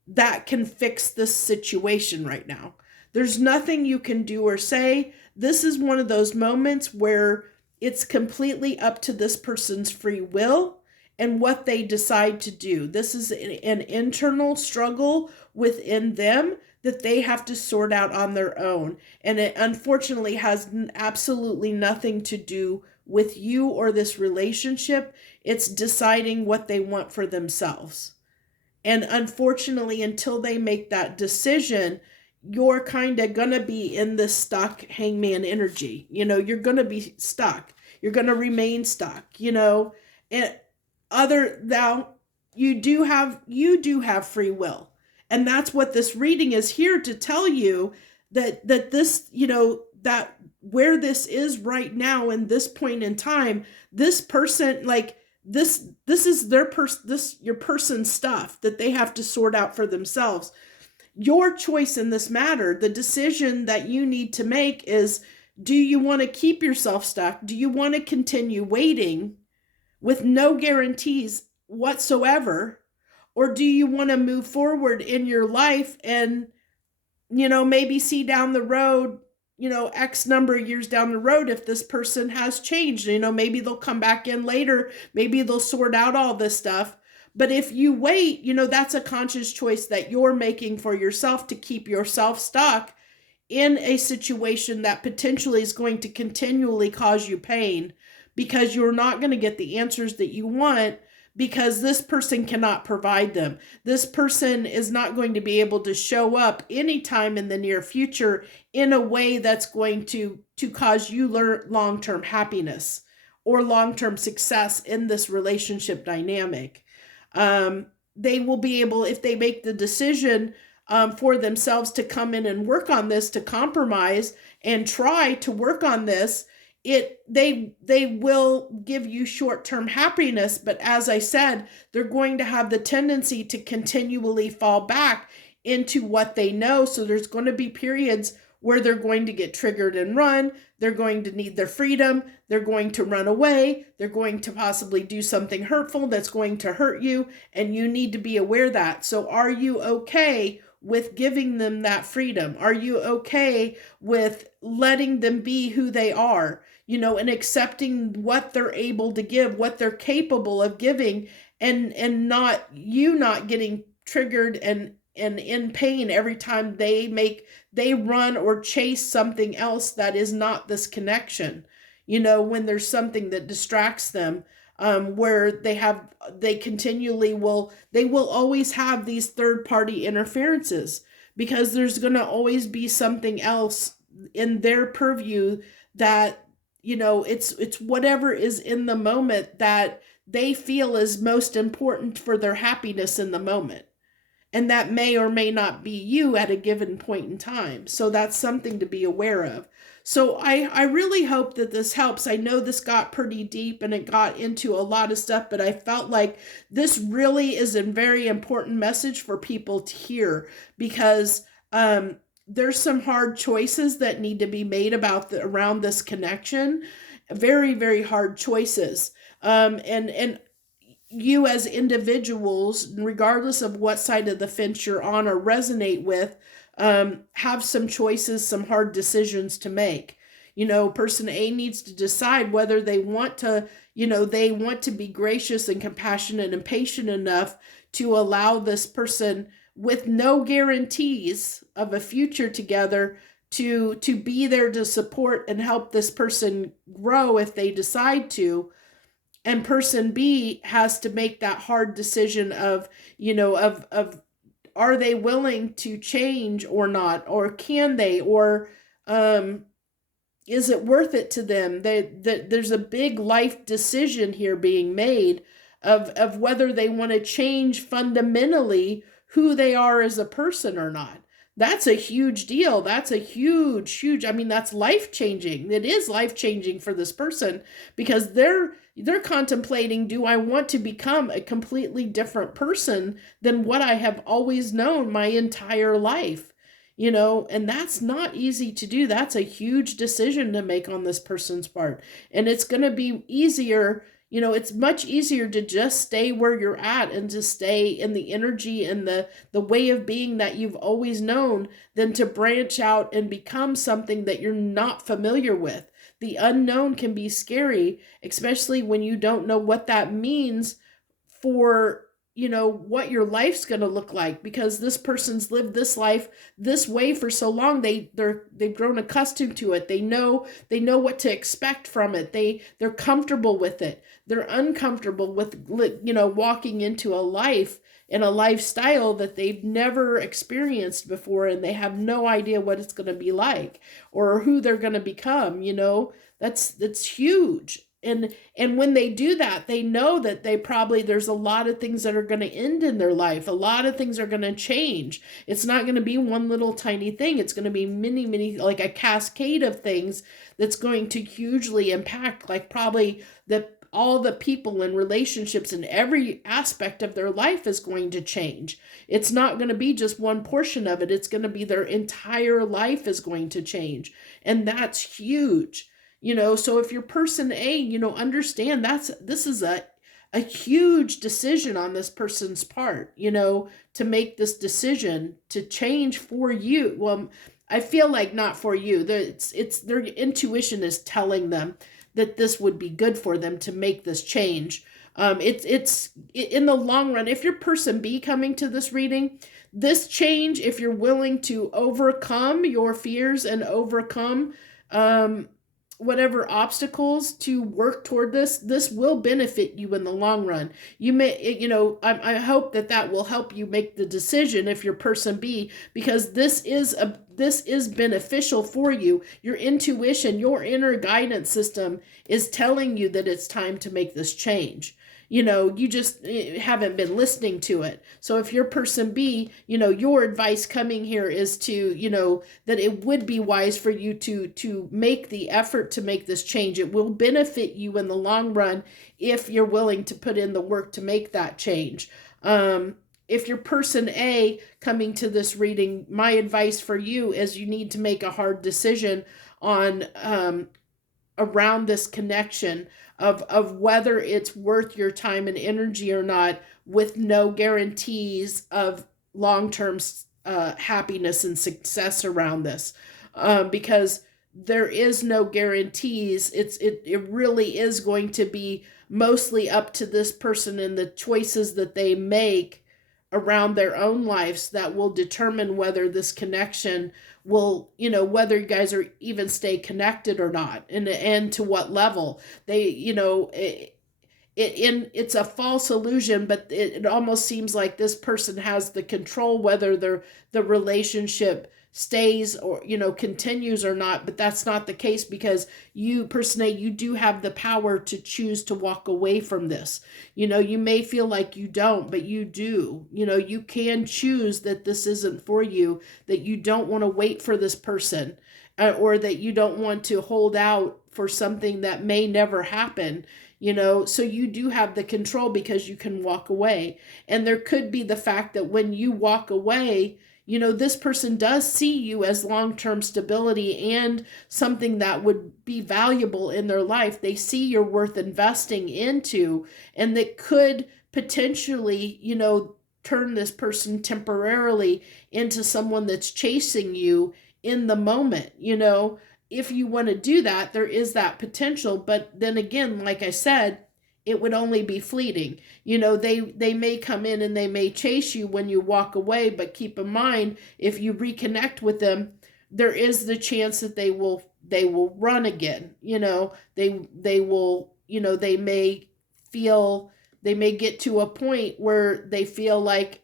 that can fix this situation right now. There's nothing you can do or say. This is one of those moments where it's completely up to this person's free will and what they decide to do. This is an internal struggle within them that they have to sort out on their own. And it unfortunately has absolutely nothing to do with you or this relationship. It's deciding what they want for themselves. And unfortunately, until they make that decision, you're kind of going to be in this stuck hangman energy. You're going to be stuck. You're going to remain stuck, and you do have free will. And that's what this reading is here to tell you, that this, that where this is right now in this point in time, this person, like this is your person's stuff that they have to sort out for themselves. Your choice in this matter, the decision that you need to make is, do you want to keep yourself stuck? Do you want to continue waiting with no guarantees whatsoever? Or do you want to move forward in your life and, maybe see down the road, X number of years down the road, if this person has changed, maybe they'll come back in later, maybe they'll sort out all this stuff. But if you wait, that's a conscious choice that you're making for yourself to keep yourself stuck in a situation that potentially is going to continually cause you pain, because you're not going to get the answers that you want, because this person cannot provide them. This person is not going to be able to show up anytime in the near future in a way that's going to cause you long-term happiness or long-term success in this relationship dynamic. They will be able, if they make the decision for themselves to come in and work on this, to compromise and try to work on this, they will give you short-term happiness, but as I said, they're going to have the tendency to continually fall back into what they know. So there's going to be periods where they're going to get triggered and run. They're going to need their freedom. They're going to run away. They're going to possibly do something hurtful that's going to hurt you, and you need to be aware of that. So are you okay with giving them that freedom? Are you okay with letting them be who they are, and accepting what they're able to give, what they're capable of giving, and not getting triggered and in pain every time they run or chase something else that is not this connection, when there's something that distracts them, where they continually will always have these third-party interferences, because there's going to always be something else in their purview that, it's whatever is in the moment that they feel is most important for their happiness in the moment. And that may or may not be you at a given point in time. So that's something to be aware of. So I really hope that this helps. I know this got pretty deep and it got into a lot of stuff, but I felt like this really is a very important message for people to hear, because there's some hard choices that need to be made around this connection. Very, very hard choices. And you as individuals, regardless of what side of the fence you're on or resonate with, have some choices, some hard decisions to make. Person A needs to decide whether they want to be gracious and compassionate and patient enough to allow this person, with no guarantees of a future together, to be there to support and help this person grow if they decide to. And person B has to make that hard decision of are they willing to change or not, or can they, or is it worth it to them? There's a big life decision here being made of whether they want to change fundamentally who they are as a person or not. That's a huge deal. That's a huge, that's life-changing. It is life-changing for this person, because they're contemplating, do I want to become a completely different person than what I have always known my entire life? And that's not easy to do. That's a huge decision to make on this person's part. And it's going to be easier. It's much easier to just stay where you're at and to stay in the energy and the way of being that you've always known, than to branch out and become something that you're not familiar with. The unknown can be scary, especially when you don't know what that means for, what your life's going to look like, because this person's lived this life this way for so long. They've grown accustomed to it. They know what to expect from it. They're comfortable with it. They're uncomfortable with, walking into a life and a lifestyle that they've never experienced before, and they have no idea what it's going to be like or who they're going to become. That's huge. And when they do that, they know that there's a lot of things that are going to end in their life. A lot of things are going to change. It's not going to be one little tiny thing. It's going to be many, many, like a cascade of things that's going to hugely impact, like probably all the people and relationships and every aspect of their life is going to change. It's not going to be just one portion of it. It's going to be their entire life is going to change. And that's huge. So if you're person A, understand this is a a huge decision on this person's part, to make this decision to change for you. Well, I feel like not for you. It's their intuition is telling them that this would be good for them to make this change. It's in the long run. If you're person B coming to this reading, this change, if you're willing to overcome your fears and overcome whatever obstacles to work toward this will benefit you in the long run. You may, I hope that will help you make the decision if you're person B, because this is beneficial for you. Your intuition, your inner guidance system is telling you that it's time to make this change. You just haven't been listening to it. So if you're person B, your advice coming here is to, that it would be wise for you to make the effort to make this change. It will benefit you in the long run if you're willing to put in the work to make that change. If you're person A coming to this reading, my advice for you is you need to make a hard decision on around this connection of whether it's worth your time and energy or not, with no guarantees of long-term happiness and success around this, because there is no guarantees. It really is going to be mostly up to this person and the choices that they make around their own lives that will determine whether this connection will, whether you guys are even stay connected or not, and to what level. It's a false illusion, but it almost seems like this person has the control whether the relationship stays or continues or not. But that's not the case, because you, person A, you do have the power to choose to walk away from this. You may feel like you don't, but you do. You can choose that this isn't for you, that you don't want to wait for this person, or that you don't want to hold out for something that may never happen. So you do have the control because you can walk away. And there could be the fact that when you walk away, this person does see you as long-term stability and something that would be valuable in their life. They see you're worth investing into, and that could potentially, turn this person temporarily into someone that's chasing you in the moment. If you want to do that, there is that potential. But then again, like I said, it would only be fleeting. They may come in and they may chase you when you walk away, but keep in mind, if you reconnect with them, there is the chance that they will run again. They will, they may get to a point where they feel like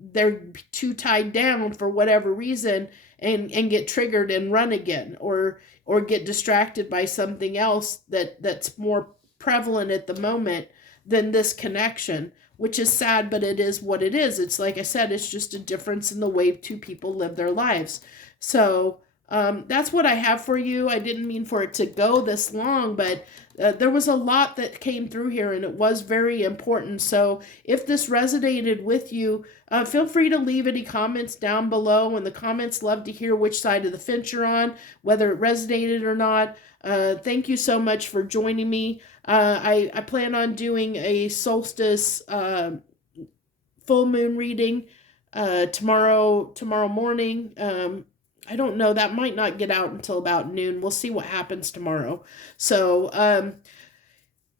they're too tied down for whatever reason, and get triggered and run again, or get distracted by something else that's more prevalent at the moment than this connection, which is sad, but it is what it is. It's like I said, it's just a difference in the way two people live their lives. So that's what I have for you. I didn't mean for it to go this long, but there was a lot that came through here, and it was very important. So if this resonated with you, feel free to leave any comments down below. And the comments love to hear which side of the fence you're on, whether it resonated or not. Thank you so much for joining me. I plan on doing a solstice full moon reading tomorrow morning. I don't know, that might not get out until about noon. We'll see what happens tomorrow. So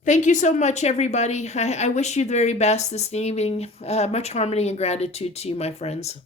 thank you so much, everybody. I wish you the very best this evening. Much harmony and gratitude to you, my friends.